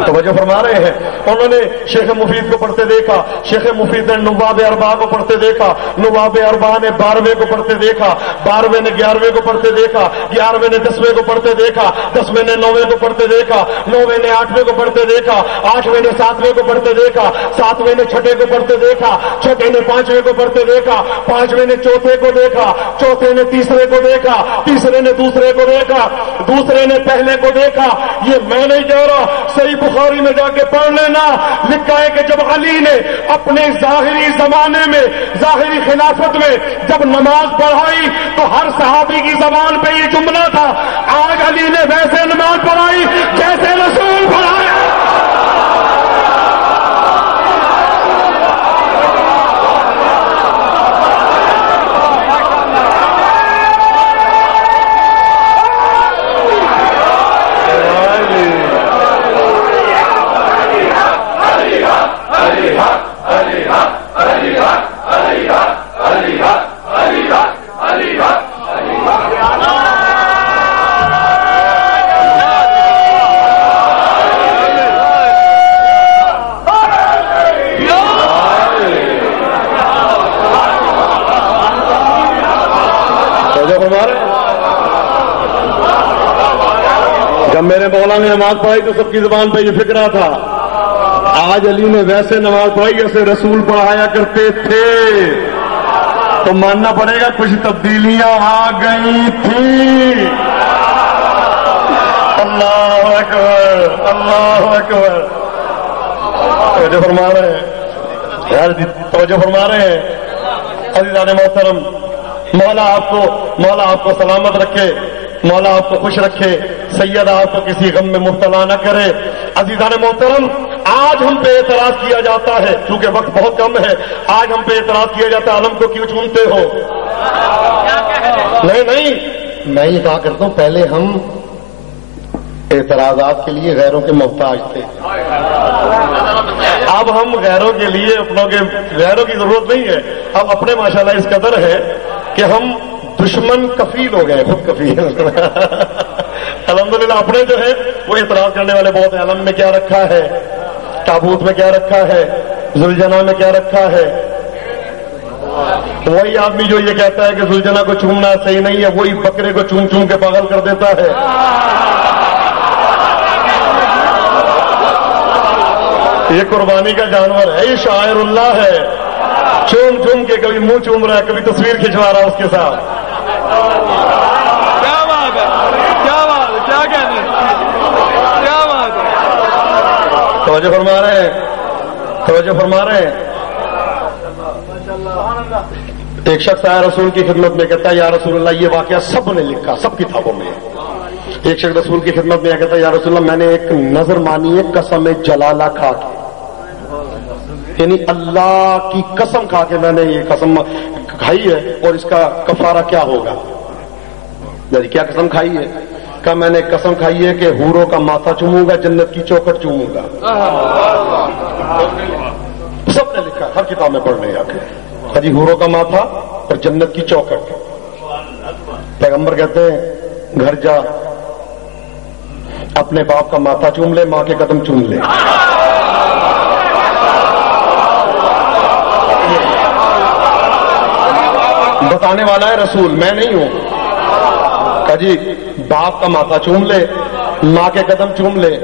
توجہ فرما رہے ہیں؟ انہوں نے شیخ مفید کو پڑھتے دیکھا، شیخ مفید نے نواب اربا کو پڑھتے دیکھا، نواب اربا نے 12ویں کو پڑھتے دیکھا، 12ویں نے 11ویں کو پڑھتے دیکھا، 11ویں نے 10ویں کو پڑھتے دیکھا، 10ویں نے 9ویں کو پڑھتے دیکھا، 9ویں نے 8ویں کو پڑھتے دیکھا، 8ویں نے 7ویں کو پڑھتے دیکھا، 7ویں نے 6ٹھے کو پڑھتے دیکھا، 6ٹھے نے 5ویں کو پڑھتے دیکھا، 5ویں نے 4تھے کو دیکھا، 4تھے نے 3رے کو دیکھا، 3رے نے 2سرے کو دیکھا، 2سرے نے پہلے کو دیکھا۔ یہ میں نہیں کہہ رہا، صحیح بخاری میں جا کے پڑھ لینا، لکھا ہے کہ جب علی نے اپنے ظاہری زمانے میں، ظاہری خلافت میں جب نماز پڑھائی تو ہر صحابی کی زبان پہ یہ جملہ تھا، آج علی نے ویسے نماز پڑھائی جیسے رسول پڑھایا۔ جب میرے مولا نے نماز پڑھائی تو سب کی زبان پہ یہ فکرہ تھا، آج علی نے ویسے نماز پڑھائی جیسے رسول پڑھایا کرتے تھے، تو ماننا پڑے گا کچھ تبدیلیاں آ گئی تھیں۔ اللہ اکبر، اللہ اکبر۔ توجہ فرما رہے ہیں یار، توجہ فرما رہے ہیں عزیزان محترم۔ مولا آپ کو سلامت رکھے، مولا آپ کو خوش رکھے، سید آپ کو کسی غم میں مبتلا نہ کرے۔ عزیزان محترم، آج ہم پہ اعتراض کیا جاتا ہے، چونکہ وقت بہت کم ہے، آج ہم پہ اعتراض کیا جاتا ہے علم کو کیوں چونتے ہو؟ نہیں، میں یہ کہا کرتا ہوں پہلے ہم اعتراضات کے لیے غیروں کے محتاج تھے، اب ہم غیروں کے لیے غیروں کی ضرورت نہیں ہے، اب اپنے ماشاءاللہ اس قدر ہے کہ ہم دشمن کفیل ہو گئے، خود کفیل۔ الحمدللہ اپنے جو ہے وہ اعتراض کرنے والے بہت ہیں، علم میں کیا رکھا ہے، تابوت میں کیا رکھا ہے، ذوالجناح میں کیا رکھا ہے۔ وہی آدمی جو یہ کہتا ہے کہ ذوالجناح کو چومنا صحیح نہیں ہے، وہی بکرے کو چوم چوم کے پاگل کر دیتا ہے۔ یہ قربانی کا جانور ہے، یہ شاعر اللہ ہے، چوم چوم کے کبھی منہ چوم رہا ہے، کبھی تصویر کھنچوا رہا ہے اس کے ساتھ۔ کیا بات ہے، کیا بات ہے، کیا کہتے ہیں، کیا بات ہے۔ توجہ فرما رہے ہیں، توجہ فرما رہے ہیں۔ ایک شخص آیا رسول کی خدمت میں، کہتا ہے یا رسول اللہ یہ واقعہ سب نے لکھا، سب کتابوں میں۔ ایک شخص رسول کی خدمت میں کہتا ہے یا رسول اللہ میں نے ایک نظر مانی ہے قسم جلالہ کھا کے، یعنی اللہ کی قسم کھا کے میں نے یہ قسم کھائی ہے، اور اس کا کفارہ کیا ہوگا؟ یعنی کیا قسم کھائی ہے؟ کہ میں نے قسم کھائی ہے کہ حوروں کا ماتھا چوموں گا، جنت کی چوکھٹ چوموں گا۔ سب نے لکھا، ہر کتاب میں پڑھنے آ کے حجی حوروں کا ماتھا اور جنت کی چوکھٹ۔ پیغمبر کہتے ہیں گھر جا اپنے باپ کا ماتھا چوم لے، ماں کے قدم چوم لے۔ بتانے والا ہے رسول، میں نہیں ہوں۔ کہ جی باپ کا ماتھا چوم لے، ماں کے قدم چوم لے،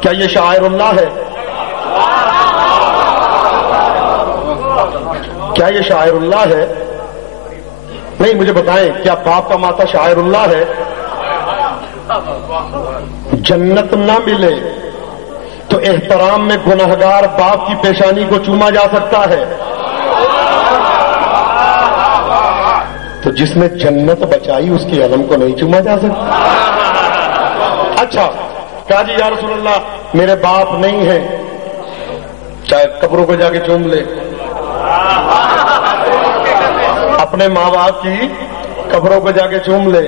کیا یہ شاعر اللہ ہے؟ کیا یہ شاعر اللہ ہے؟ نہیں، مجھے بتائیں کیا باپ کا ماتھا شاعر اللہ ہے؟ جنت نہ ملے تو احترام میں گنہگار باپ کی پیشانی کو چوما جا سکتا ہے، تو جس نے جنت بچائی اس کے علم کو نہیں چوما جا سکتا۔ اچھا کہا جی یا رسول اللہ میرے باپ نہیں ہیں، چاہے قبروں کو جا کے چوم لے، اپنے ماں باپ کی قبروں کو جا کے چوم لے۔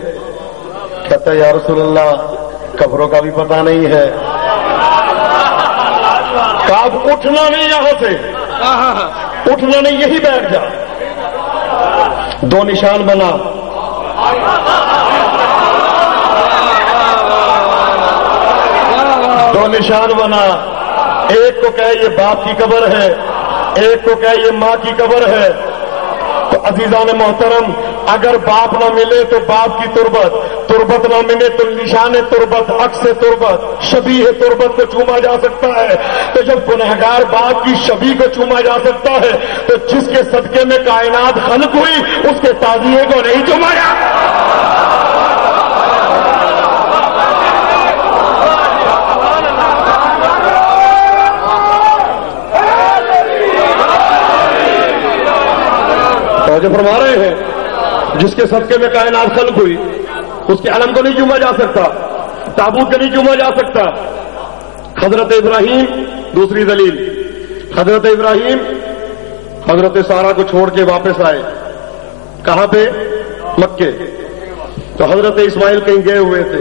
کہتا ہے یا رسول اللہ قبروں کا بھی پتہ نہیں ہے. کعب اٹھنا نہیں یہاں سے, اٹھنا نہیں, یہی بیٹھ جا. 2 نشان بنا, دو نشان بنا. ایک کو کہے یہ باپ کی قبر ہے, ایک کو کہے یہ ماں کی قبر ہے. تو عزیزان محترم, اگر باپ نہ ملے تو باپ کی تربت, تربت نہ ملے تو نشان تربت, عکس تربت, شبیہ تربت کو چوما جا سکتا ہے. تو جب گنہگار باپ کی شبیہ کو چوما جا سکتا ہے تو جس کے صدقے میں کائنات خلق ہوئی اس کے تعزیے کو نہیں چوما جا. جو فرما رہے ہیں جس کے صدقے میں کائنات خلق ہوئی اس کے علم کو نہیں چوما جا سکتا, تابوت کو نہیں چوما جا سکتا. حضرت ابراہیم, دوسری دلیل, حضرت ابراہیم حضرت سارہ کو چھوڑ کے واپس آئے. کہاں پہ؟ مکے. تو حضرت اسماعیل کہیں گئے ہوئے تھے,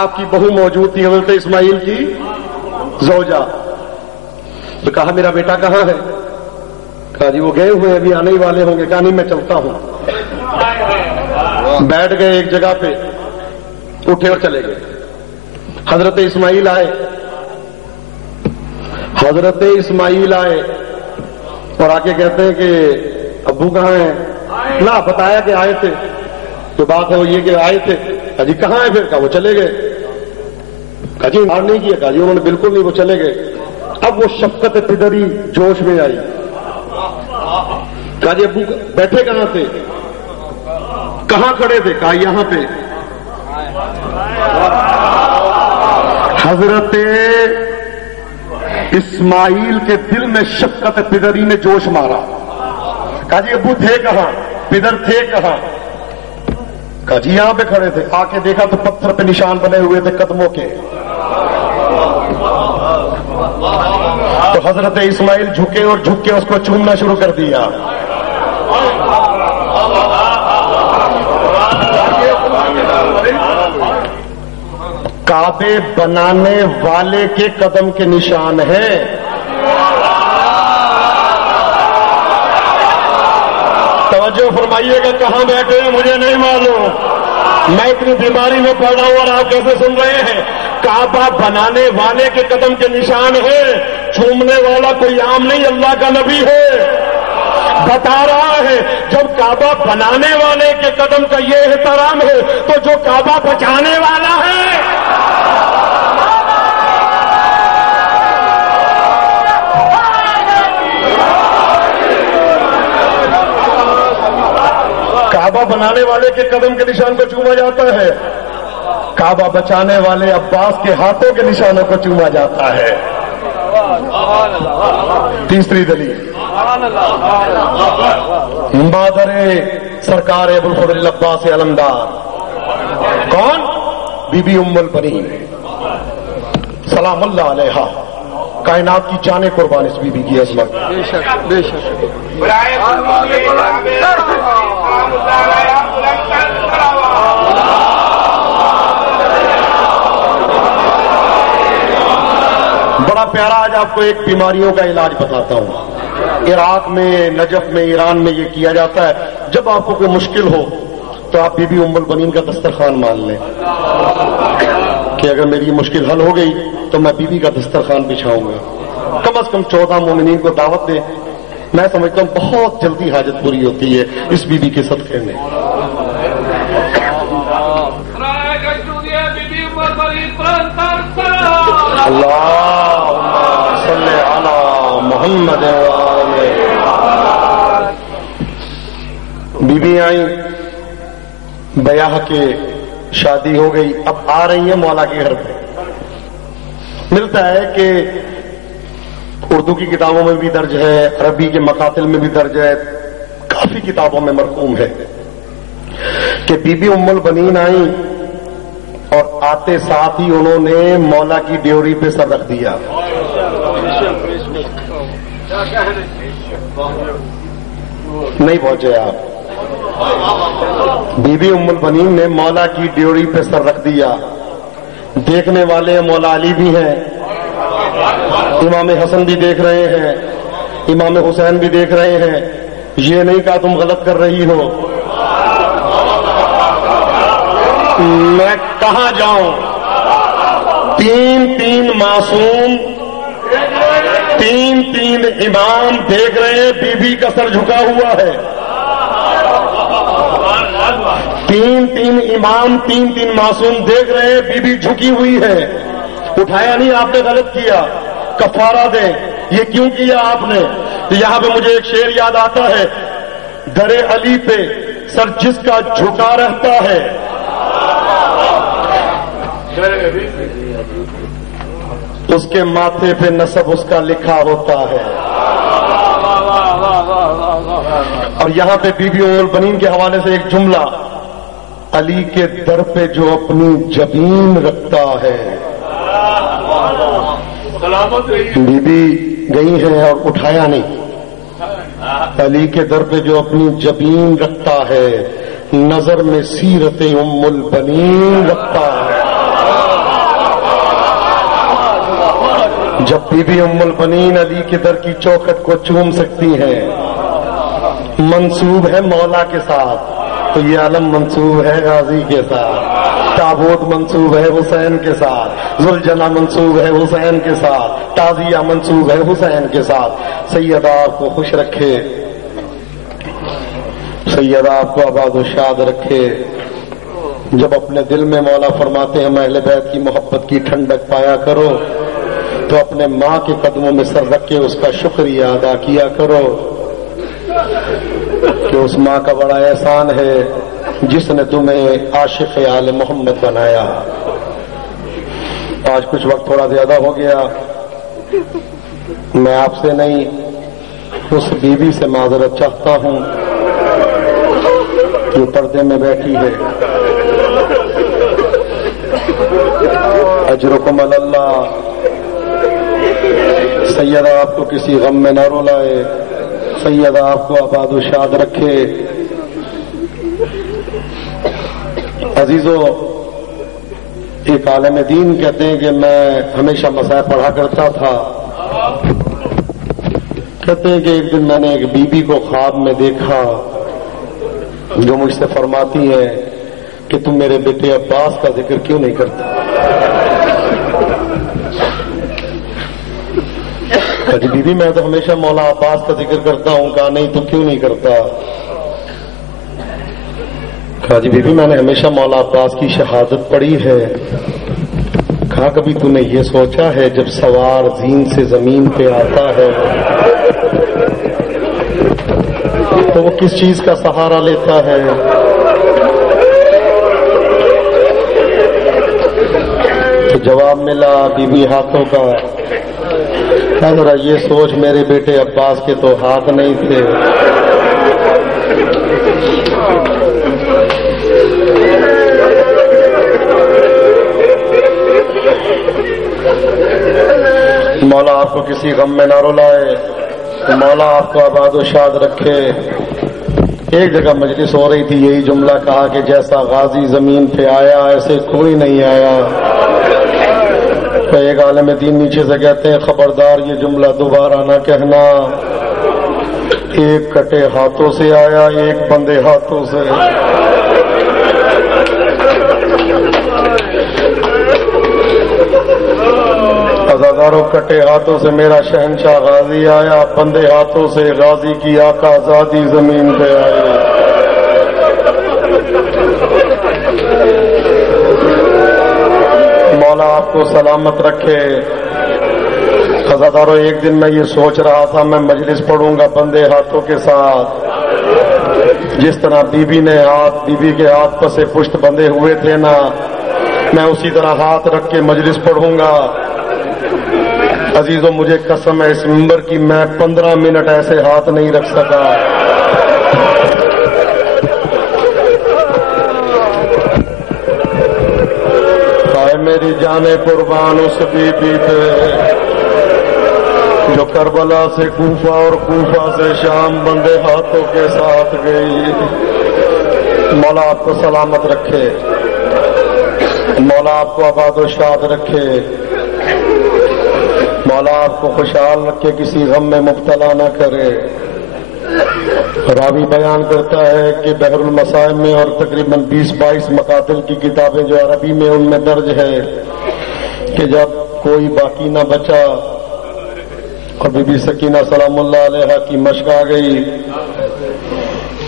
آپ کی بہو موجود تھی, حضرت اسماعیل کی زوجہ. تو کہا میرا بیٹا کہاں ہے؟ کہا جی وہ گئے ہوئے ابھی آنے ہی والے ہوں گے. کہا نہیں میں چلتا ہوں. بیٹھ گئے ایک جگہ پہ, اٹھے اور چلے گئے. حضرت اسماعیل آئے, حضرت اسماعیل آئے اور آ کے کہتے ہیں کہ ابو کہاں ہیں؟ نہ بتایا کہ آئے تھے. تو بات ہے وہ یہ کہ آئے تھے. کہا جی کہاں ہے پھر؟ کہا وہ چلے گئے. کہا جی مار نہیں کیا؟ کہا جی انہوں نے بالکل نہیں, وہ چلے گئے. اب وہ شفقت پدری جوش میں آئی. کہا جی ابو بیٹھے کہاں تھے؟ کہاں کھڑے تھے؟ کہا یہاں پہ. حضرت اسماعیل کے دل میں شفقت پدری نے جوش مارا. کہا جی ابو تھے کہاں؟ پدر تھے کہاں؟ کہا جی یہاں پہ کھڑے تھے. آ کے دیکھا تو پتھر پہ نشان بنے ہوئے تھے قدموں کے. تو حضرت اسماعیل جھکے اور جھک کے اس کو چومنا شروع کر دیا. کعبے بنانے والے کے قدم کے نشان ہیں. توجہ فرمائیے گا, کہاں بیٹھے ہیں مجھے نہیں معلوم, میں اتنی بیماری میں پڑ رہا ہوں اور آپ کیسے سن رہے ہیں. کعبہ بنانے والے کے قدم کے نشان ہے, چومنے والا کوئی عام نہیں, اللہ کا نبی ہے. بتا رہا ہے جب کعبہ بنانے والے کے قدم کا یہ احترام ہے تو جو کعبہ بچانے والا ہے, کعبہ بنانے والے کے قدم کے نشان کو چوما جاتا ہے, کعبہ بچانے والے عباس کے ہاتھوں کے نشانوں کو چوما جاتا ہے. تیسری دلیل, بادر سرکار ابوالفضل عباس علمدار. کون؟ بی بی ام البنین سلام اللہ علیہا. کائنات کی جانیں قربان اس بی بی کی عظمت. بے شک بے شک. بڑا پیارا آج آپ کو ایک بیماریوں کا علاج بتاتا ہوں. عراق میں, نجف میں, ایران میں یہ کیا جاتا ہے. جب آپ کو کوئی مشکل ہو تو آپ بی بی ام البنین کا دسترخوان مان لیں کہ اگر میری مشکل حل ہو گئی تو میں بی بی کا دسترخوان بچھاؤں گا. کم از کم 14 مومنین کو دعوت دیں. میں سمجھتا ہوں بہت جلدی حاجت پوری ہوتی ہے اس بی بی کے صدقے میں. اللہم صلی علی محمد. بی بی آئیں, بیاہ کے شادی ہو گئی, اب آ رہی ہیں مولا کے گھر پہ. ملتا ہے کہ اردو کی کتابوں میں بھی درج ہے, عربی کے مقاتل میں بھی درج ہے, کافی کتابوں میں مرقوم ہے کہ بی بی ام البنین آئیں اور آتے ساتھ ہی انہوں نے مولا کی ڈیوری پہ سر رکھ دیا. نہیں پہنچے آپ. بی بی ام البنین نے مولا کی ڈیوری پہ سر رکھ دیا. دیکھنے والے ہیں، مولا علی بھی ہیں، امام حسن بھی دیکھ رہے ہیں، امام حسین بھی دیکھ رہے ہیں. یہ نہیں کہا تم غلط کر رہی ہو. میں کہاں جاؤں؟ تین معصوم، تین امام دیکھ رہے ہیں، بی بی کا سر جھکا ہوا ہے. تین امام، تین معصوم دیکھ رہے ہیں، بی بی جھکی ہوئی ہے. اٹھایا نہیں، آپ نے غلط کیا، کفارہ دیں. یہ کیوں کیا آپ نے؟ تو یہاں پہ مجھے ایک شعر یاد آتا ہے، درے علی پہ سر جس کا جھکا رہتا ہے، اس کے ماتھے پہ نسب اس کا لکھا ہوتا ہے. اور یہاں پہ بی بی ام البنین کے حوالے سے ایک جملہ، علی کے در پہ جو اپنی جبین رکھتا ہے. بی بی گئی ہے اور اٹھایا نہیں. علی کے در پہ جو اپنی جبین رکھتا ہے، نظر میں سیرت ام البنین رکھتا ہے. جب بی بی ام البنین علی کے در کی چوکھٹ کو چوم سکتی ہیں، منسوب ہے مولا کے ساتھ، تو یہ علم منسوب ہے غازی کے ساتھ، تابوت منسوب ہے حسین کے ساتھ، ذوالجناح منسوب ہے حسین کے ساتھ، تازیہ منسوب ہے حسین کے ساتھ. سیدہ آپ کو خوش رکھے، سیدہ آپ کو آباد و شاد رکھے. جب اپنے دل میں مولا فرماتے ہیں اہل بیت کی محبت کی ٹھنڈک پایا کرو، تو اپنے ماں کے قدموں میں سر رکھ کے اس کا شکریہ ادا کیا کرو کہ اس ماں کا بڑا احسان ہے جس نے تمہیں عاشق آل محمد بنایا. آج کچھ وقت تھوڑا زیادہ ہو گیا، میں آپ سے نہیں اس بیوی سے معذرت چاہتا ہوں جو پردے میں بیٹھی ہے. اجرکم علی اللہ. سیدہ آپ کو کسی غم میں نہ رولائے، سیدہ آپ کو آباد و شاد رکھے. عزیزو، ایک عالم دین کہتے ہیں کہ میں ہمیشہ مصائب پڑھا کرتا تھا. کہتے ہیں کہ ایک دن میں نے ایک بی بی کو خواب میں دیکھا جو مجھ سے فرماتی ہے کہ تم میرے بیٹے عباس کا ذکر کیوں نہیں کرتا؟ جی بی بی میں تو ہمیشہ مولا عباس کا ذکر کرتا ہوں. کہا نہیں تو کیوں نہیں کرتا؟ کہا جی بی بی میں نے ہمیشہ مولا عباس کی شہادت پڑھی ہے. کہا کبھی تو نے یہ سوچا ہے جب سوار زین سے زمین پہ آتا ہے تو وہ کس چیز کا سہارا لیتا ہے؟ تو جواب ملا بی بی ہاتھوں کا. ذرا یہ سوچ میرے بیٹے عباس کے تو ہاتھ نہیں تھے. مولا آپ کو کسی غم میں نہ رلائے، مولا آپ کو آباد و شاد رکھے. ایک جگہ مجلس ہو رہی تھی، یہی جملہ کہا کہ جیسا غازی زمین پہ آیا ایسے کوئی نہیں آیا. تو ایک عالم دین نیچے سے کہتے ہیں خبردار یہ جملہ دوبارہ نہ کہنا. ایک کٹے ہاتھوں سے آیا، ایک بندے ہاتھوں سے. عزاداروں، کٹے ہاتھوں سے میرا شہنشاہ غازی آیا، بندے ہاتھوں سے غازی کی آقا آزادی زمین پہ آئی. مولا آپ کو سلامت رکھے. عزاداروں، ایک دن میں یہ سوچ رہا تھا میں مجلس پڑھوں گا بندے ہاتھوں کے ساتھ. جس طرح بی بی نے بی بی کے ہاتھ پسے پشت بندے ہوئے تھے نا، میں اسی طرح ہاتھ رکھ کے مجلس پڑھوں گا. عزیزوں، مجھے قسم ہے اس ممبر کی، میں 15 منٹ ایسے ہاتھ نہیں رکھ سکا. میری جانیں قربان اس بی بی پہ جو کربلا سے کوفہ اور کوفہ سے شام بندے ہاتھوں کے ساتھ گئی. مولا آپ کو سلامت رکھے. مولا آپ کو آباد و شاد رکھے، مولا آپ کو خوشحال رکھے، کسی غم میں مبتلا نہ کرے۔ راوی بیان کرتا ہے کہ بحر المصائب میں اور تقریباً 20-22 مقاتل کی کتابیں جو عربی میں ان میں درج ہے کہ جب کوئی باقی نہ بچا اور بی بی سکینہ سلام اللہ علیہا کی مشق آ گئی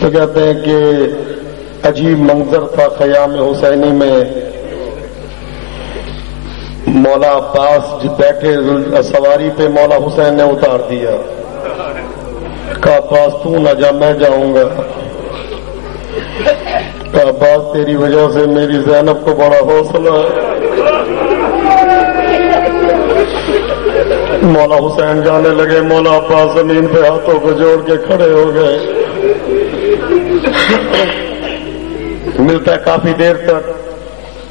تو کہتے ہیں کہ عجیب منظر تھا خیام حسینی میں، مولا عباس بیٹھے سواری پہ مولا حسین نے اتار دیا، کہا عباس تو نہ جا میں جاؤں گا، کہا عباس تیری وجہ سے میری زینب کو بڑا حوصلہ ہے۔ مولا حسین جانے لگے، مولا عباس زمین پہ ہاتھوں کو جوڑ کے کھڑے ہو گئے۔ ملتا ہے کافی دیر تک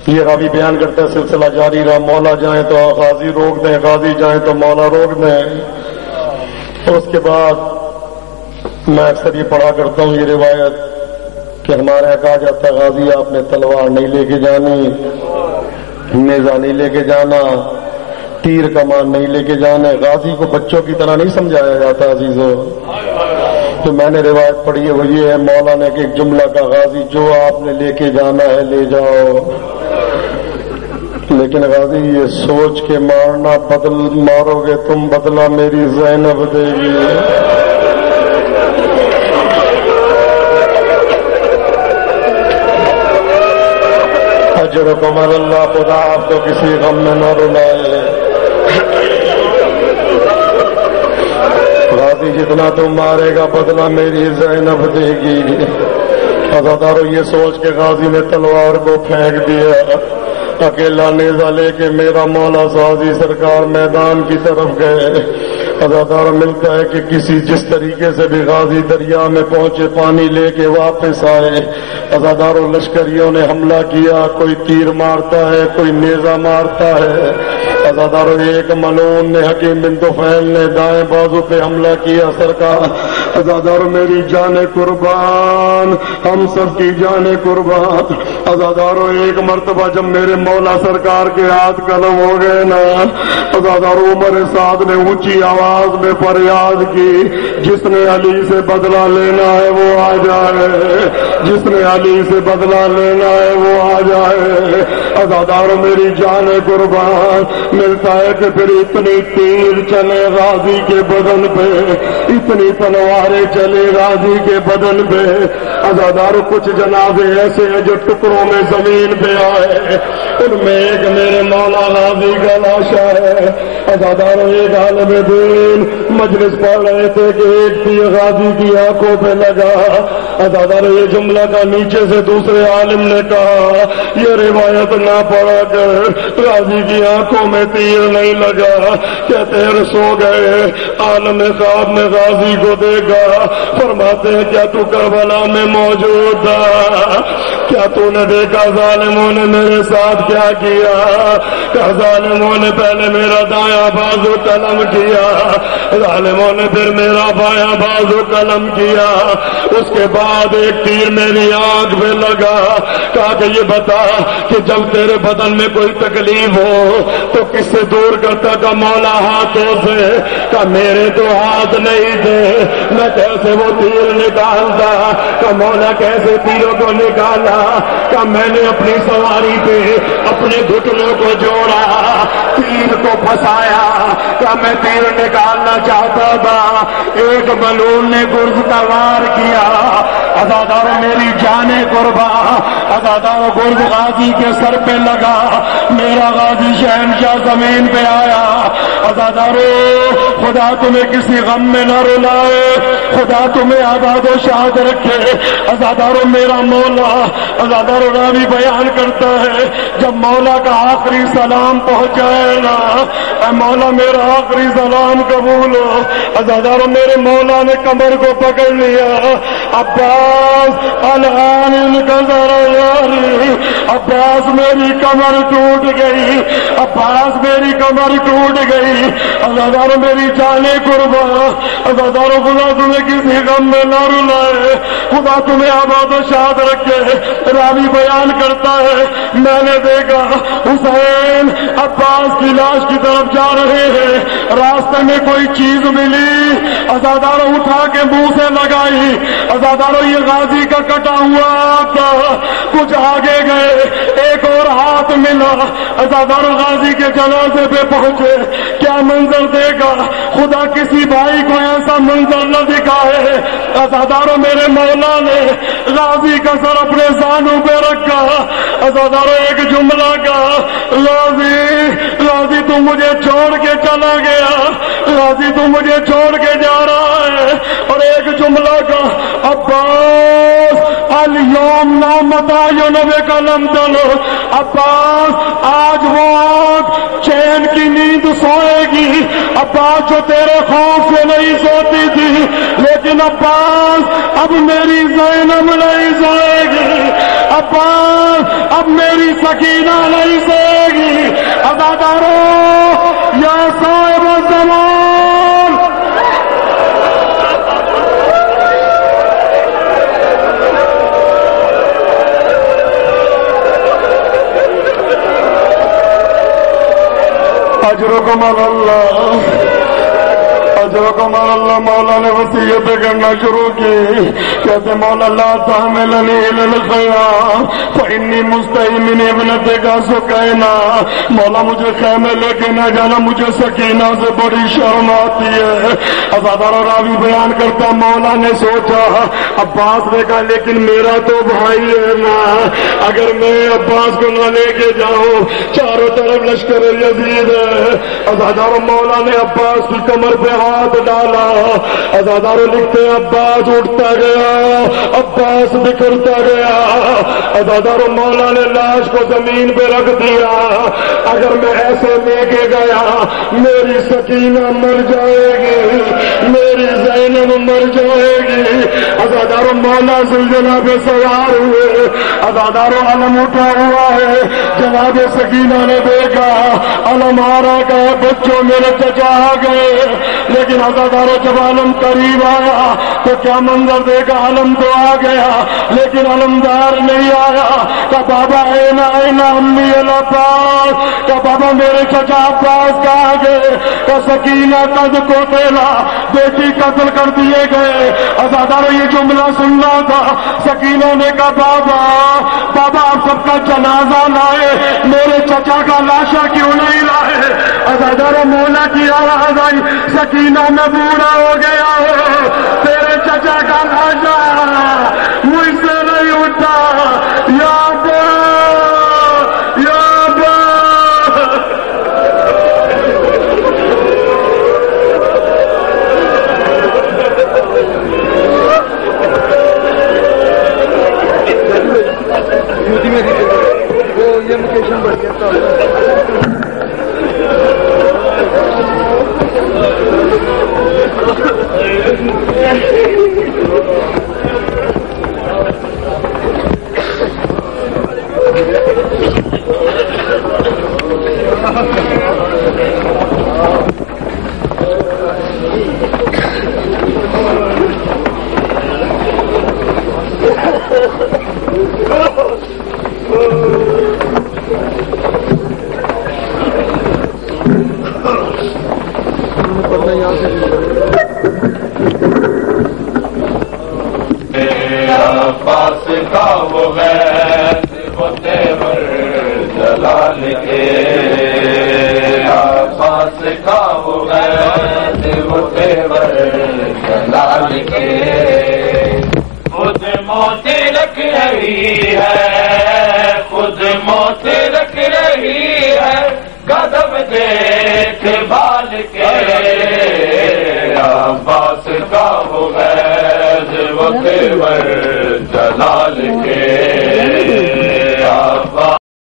یہ راوی بیان کرتا ہے سلسلہ جاری رہا، مولا جائیں تو غازی روک دیں، غازی جائیں تو مولا روک دیں۔ اور اس کے بعد میں اکثر یہ پڑھا کرتا ہوں یہ روایت کہ ہمارے یہاں کہا جاتا ہے غازی آپ نے تلوار نہیں لے کے جانی، نیزہ نہیں لے کے جانا، تیر کمان نہیں لے کے جانا، غازی کو بچوں کی طرح نہیں سمجھایا جاتا عزیزو۔ تو میں نے روایت پڑھی ہے وہ یہ ہے، مولا نے کہ ایک جملہ کا غازی جو آپ نے لے کے جانا ہے لے جاؤ، لیکن غازی یہ سوچ کے مارنا بدل مارو گے تم بدلہ میری زینب دے گی۔ اجرکم اللہ، خدا آپ کو کسی غم میں نہ رلائے۔ غازی جتنا تم مارے گا بدلہ میری زینب دے گی۔ عزادارو یہ سوچ کے غازی نے تلوار کو پھینک دیا، اکیلا نیزہ لے کے میرا مولا سازی سرکار میدان کی طرف گئے۔ عزادار ملتا ہے کہ کسی جس طریقے سے بھی غازی دریا میں پہنچے پانی لے کے واپس آئے، عزاداروں لشکریوں نے حملہ کیا، کوئی تیر مارتا ہے کوئی نیزہ مارتا ہے۔ عزاداروں ایک ملعون نے حکیم بن طفیل نے دائیں بازو پہ حملہ کیا، سرکار عزاداروں میری جان قربان، ہم سب کی جان قربان۔ عزاداروں ایک مرتبہ جب میرے مولا سرکار کے ہاتھ قلم ہو گئے نا، عزاداروں عمر سعد نے اونچی آواز میں فریاد کی، جس نے علی سے بدلہ لینا ہے وہ آ جائے، جس نے علی سے بدلہ لینا ہے وہ آ جائے۔ عزاداروں میری جان قربان، ملتا ہے کہ پھر اتنی تیر چلے غازی کے بدن پہ، اتنی تلواریں چلے غازی کے بدن پہ۔ عزاداروں کچھ جنازے ایسے ہیں جو ٹکڑوں میں زمین پہ آئے، ان میں ایک میرے مولا غازی کا لاشا ہے۔ عزاداروں ایک عالم دین مجلس پڑھ رہے تھے کہ ایک تیر غازی کی آنکھوں پہ لگا۔ عزاداروں یہ جملہ کا نیچے سے دوسرے عالم نے کہا یہ روایت نہ پڑھا کر، غازی کی آنکھوں میں تیر نہیں لگا، کہتے ہیں سو گئے۔ عالم خواب میں غازی کو دیکھا، فرماتے ہیں کیا تو کربلا میں موجود تھا؟ کیا تو نے دیکھا ظالموں نے میرے ساتھ کیا کیا؟ کہ ظالموں نے پہلے میرا دایاں بازو قلم کیا، ظالموں نے پھر میرا بایاں بازو قلم کیا، اس کے بعد ایک تیر میری آنکھ میں لگا۔ کہا کہ یہ بتا کہ جب تیرے بدن میں کوئی تکلیف ہو تو کس سے دور کرتا؟ کا مولا ہاتھوں سے۔ کہ میرے تو ہاتھ نہیں تھے، میں کیسے وہ تیر نکالتا؟ کہ مولا کیسے تیروں کو نکالا؟ کہ میں نے اپنی سواری پہ اپنے گھٹنوں کو جوڑا، تیر کو پھنسایا، کہ میں تیر نکالنا چاہتا تھا، ایک ملعون نے گرز کا وار کیا۔ عزاداروں میری جانیں قربان، عزاداروں گرز غازی کے سر پہ لگا، میرا غازی شہنشاہ زمین پہ آیا۔ عزاداروں خدا تمہیں کسی غم میں نہ رلائے، خدا تمہیں آباد و شاد رکھے۔ عزاداروں میرا مولا، عزاداروں راوی بیان کرتا ہے جب مولا کا آخری سلام پہنچا ہے نا، اے مولا میرا آخری سلام قبول ہو۔ عزاداروں میرے مولا نے کمر کو پکڑ لیا، عباس الان انقذر یاری، عباس میری کمر ٹوٹ گئی، عباس میری کمر ٹوٹ گئی۔ عزاداروں میری جانے قربا عزادارو خدا تمہیں کسی غم میں نہ رلائے، خدا تمہیں آباد و شاد رکھے۔ راوی بیان کرتا ہے میں نے دیکھا حسین عباس کی لاش کی طرف جا رہے ہیں، راستے میں کوئی چیز ملی، عزادارو اٹھا کے منہ سے لگائی، عزادارو یہ غازی کا کٹا ہوا تھا، کچھ آگے گئے ایک اور ہاتھ ملا، عزادارو غازی کے جنازے پہ پہنچے، کیا منظر دیکھا، خدا کسی بھائی کو ایسا منظر نہ دکھائے۔ عزادارو میرے مولا نے غازی کا سر اپنے زانوں پہ رکھا، عزادارو ایک جملہ کہا، غازی تو مجھے چھوڑ کے چلا گیا، غازی تو مجھے چھوڑ کے جا رہا ہے، اور ایک جملہ کہا، عباس الیوم نامتا یونبک لم تلو، عباس آج وہ آنکھ چین کی نیند سوئے گی، عباس جو تیرے خوف سے نہیں سوتی تھی، لیکن عباس اب میری زینب نہیں سوئے گی، عباس اب میری سکینہ نہیں سوئے گی۔ عزادارو یا صاحب الزمان، اجرکم اللہ، اجرکم اللہ۔ مولا نے وصیت کرنا شروع کی، کہتے مولا لا تحملنی الی الخیام فانی مستحی من ابنتک سکینہ، مولا مجھے خیمے لے کے نہ جانا، مجھے سکینہ سے بڑی شرم آتی ہے۔ عزادارو راوی بیان کرتا مولا نے سوچا عباس نے کہا لیکن میرا تو بھائی ہے نا، اگر میں عباس کو نہ لے کے جاؤں چاروں طرف لشکر یزید ہے۔ عزادارو مولا نے عباس کی کمر پہ ہاتھ ڈالا، عزادارو لکھتے عباس اٹھتا گیا، عباس بکھرتا گیا، عزادارو مولا نے لاش کو زمین پہ رکھ دیا، اگر میں ایسے لے کے گیا میری سکینہ مر جائے گی، میری زینب مر جائے گی۔ عزادارو مولا زلزلہ پہ سوار ہوئے، عزادارو علم اٹھا ہوا ہے، جناب سکینہ نے دیکھا علم آ رہا کہ بچوں میرے چچا آ گئے، لیکن عزادارو جب علم قریب آیا تو کیا منظر دیکھا، علم تو آ گیا لیکن علمدار نہیں آیا۔ کہ بابا اینا اینا امی العباس، کہ بابا میرے چچا عباس کہاں گئے، کہ سکینہ قد کو تیلا، بیٹی قتل کر دیے گئے۔ عزادارو یہ جملہ سننا تھا، سکینہ نے کہا بابا آپ سب کا جنازہ لائے، میرے چچا کا لاشا کیوں نہیں لائے؟ عزادارو مولا کی آواز آئی، سکینہ میں بوڑھا ہو گیا ہو، تیرے چچا کا لاشا مجھ سے نہیں اٹھا، یا یہ لوکیشن بڑھ گیا جلال کے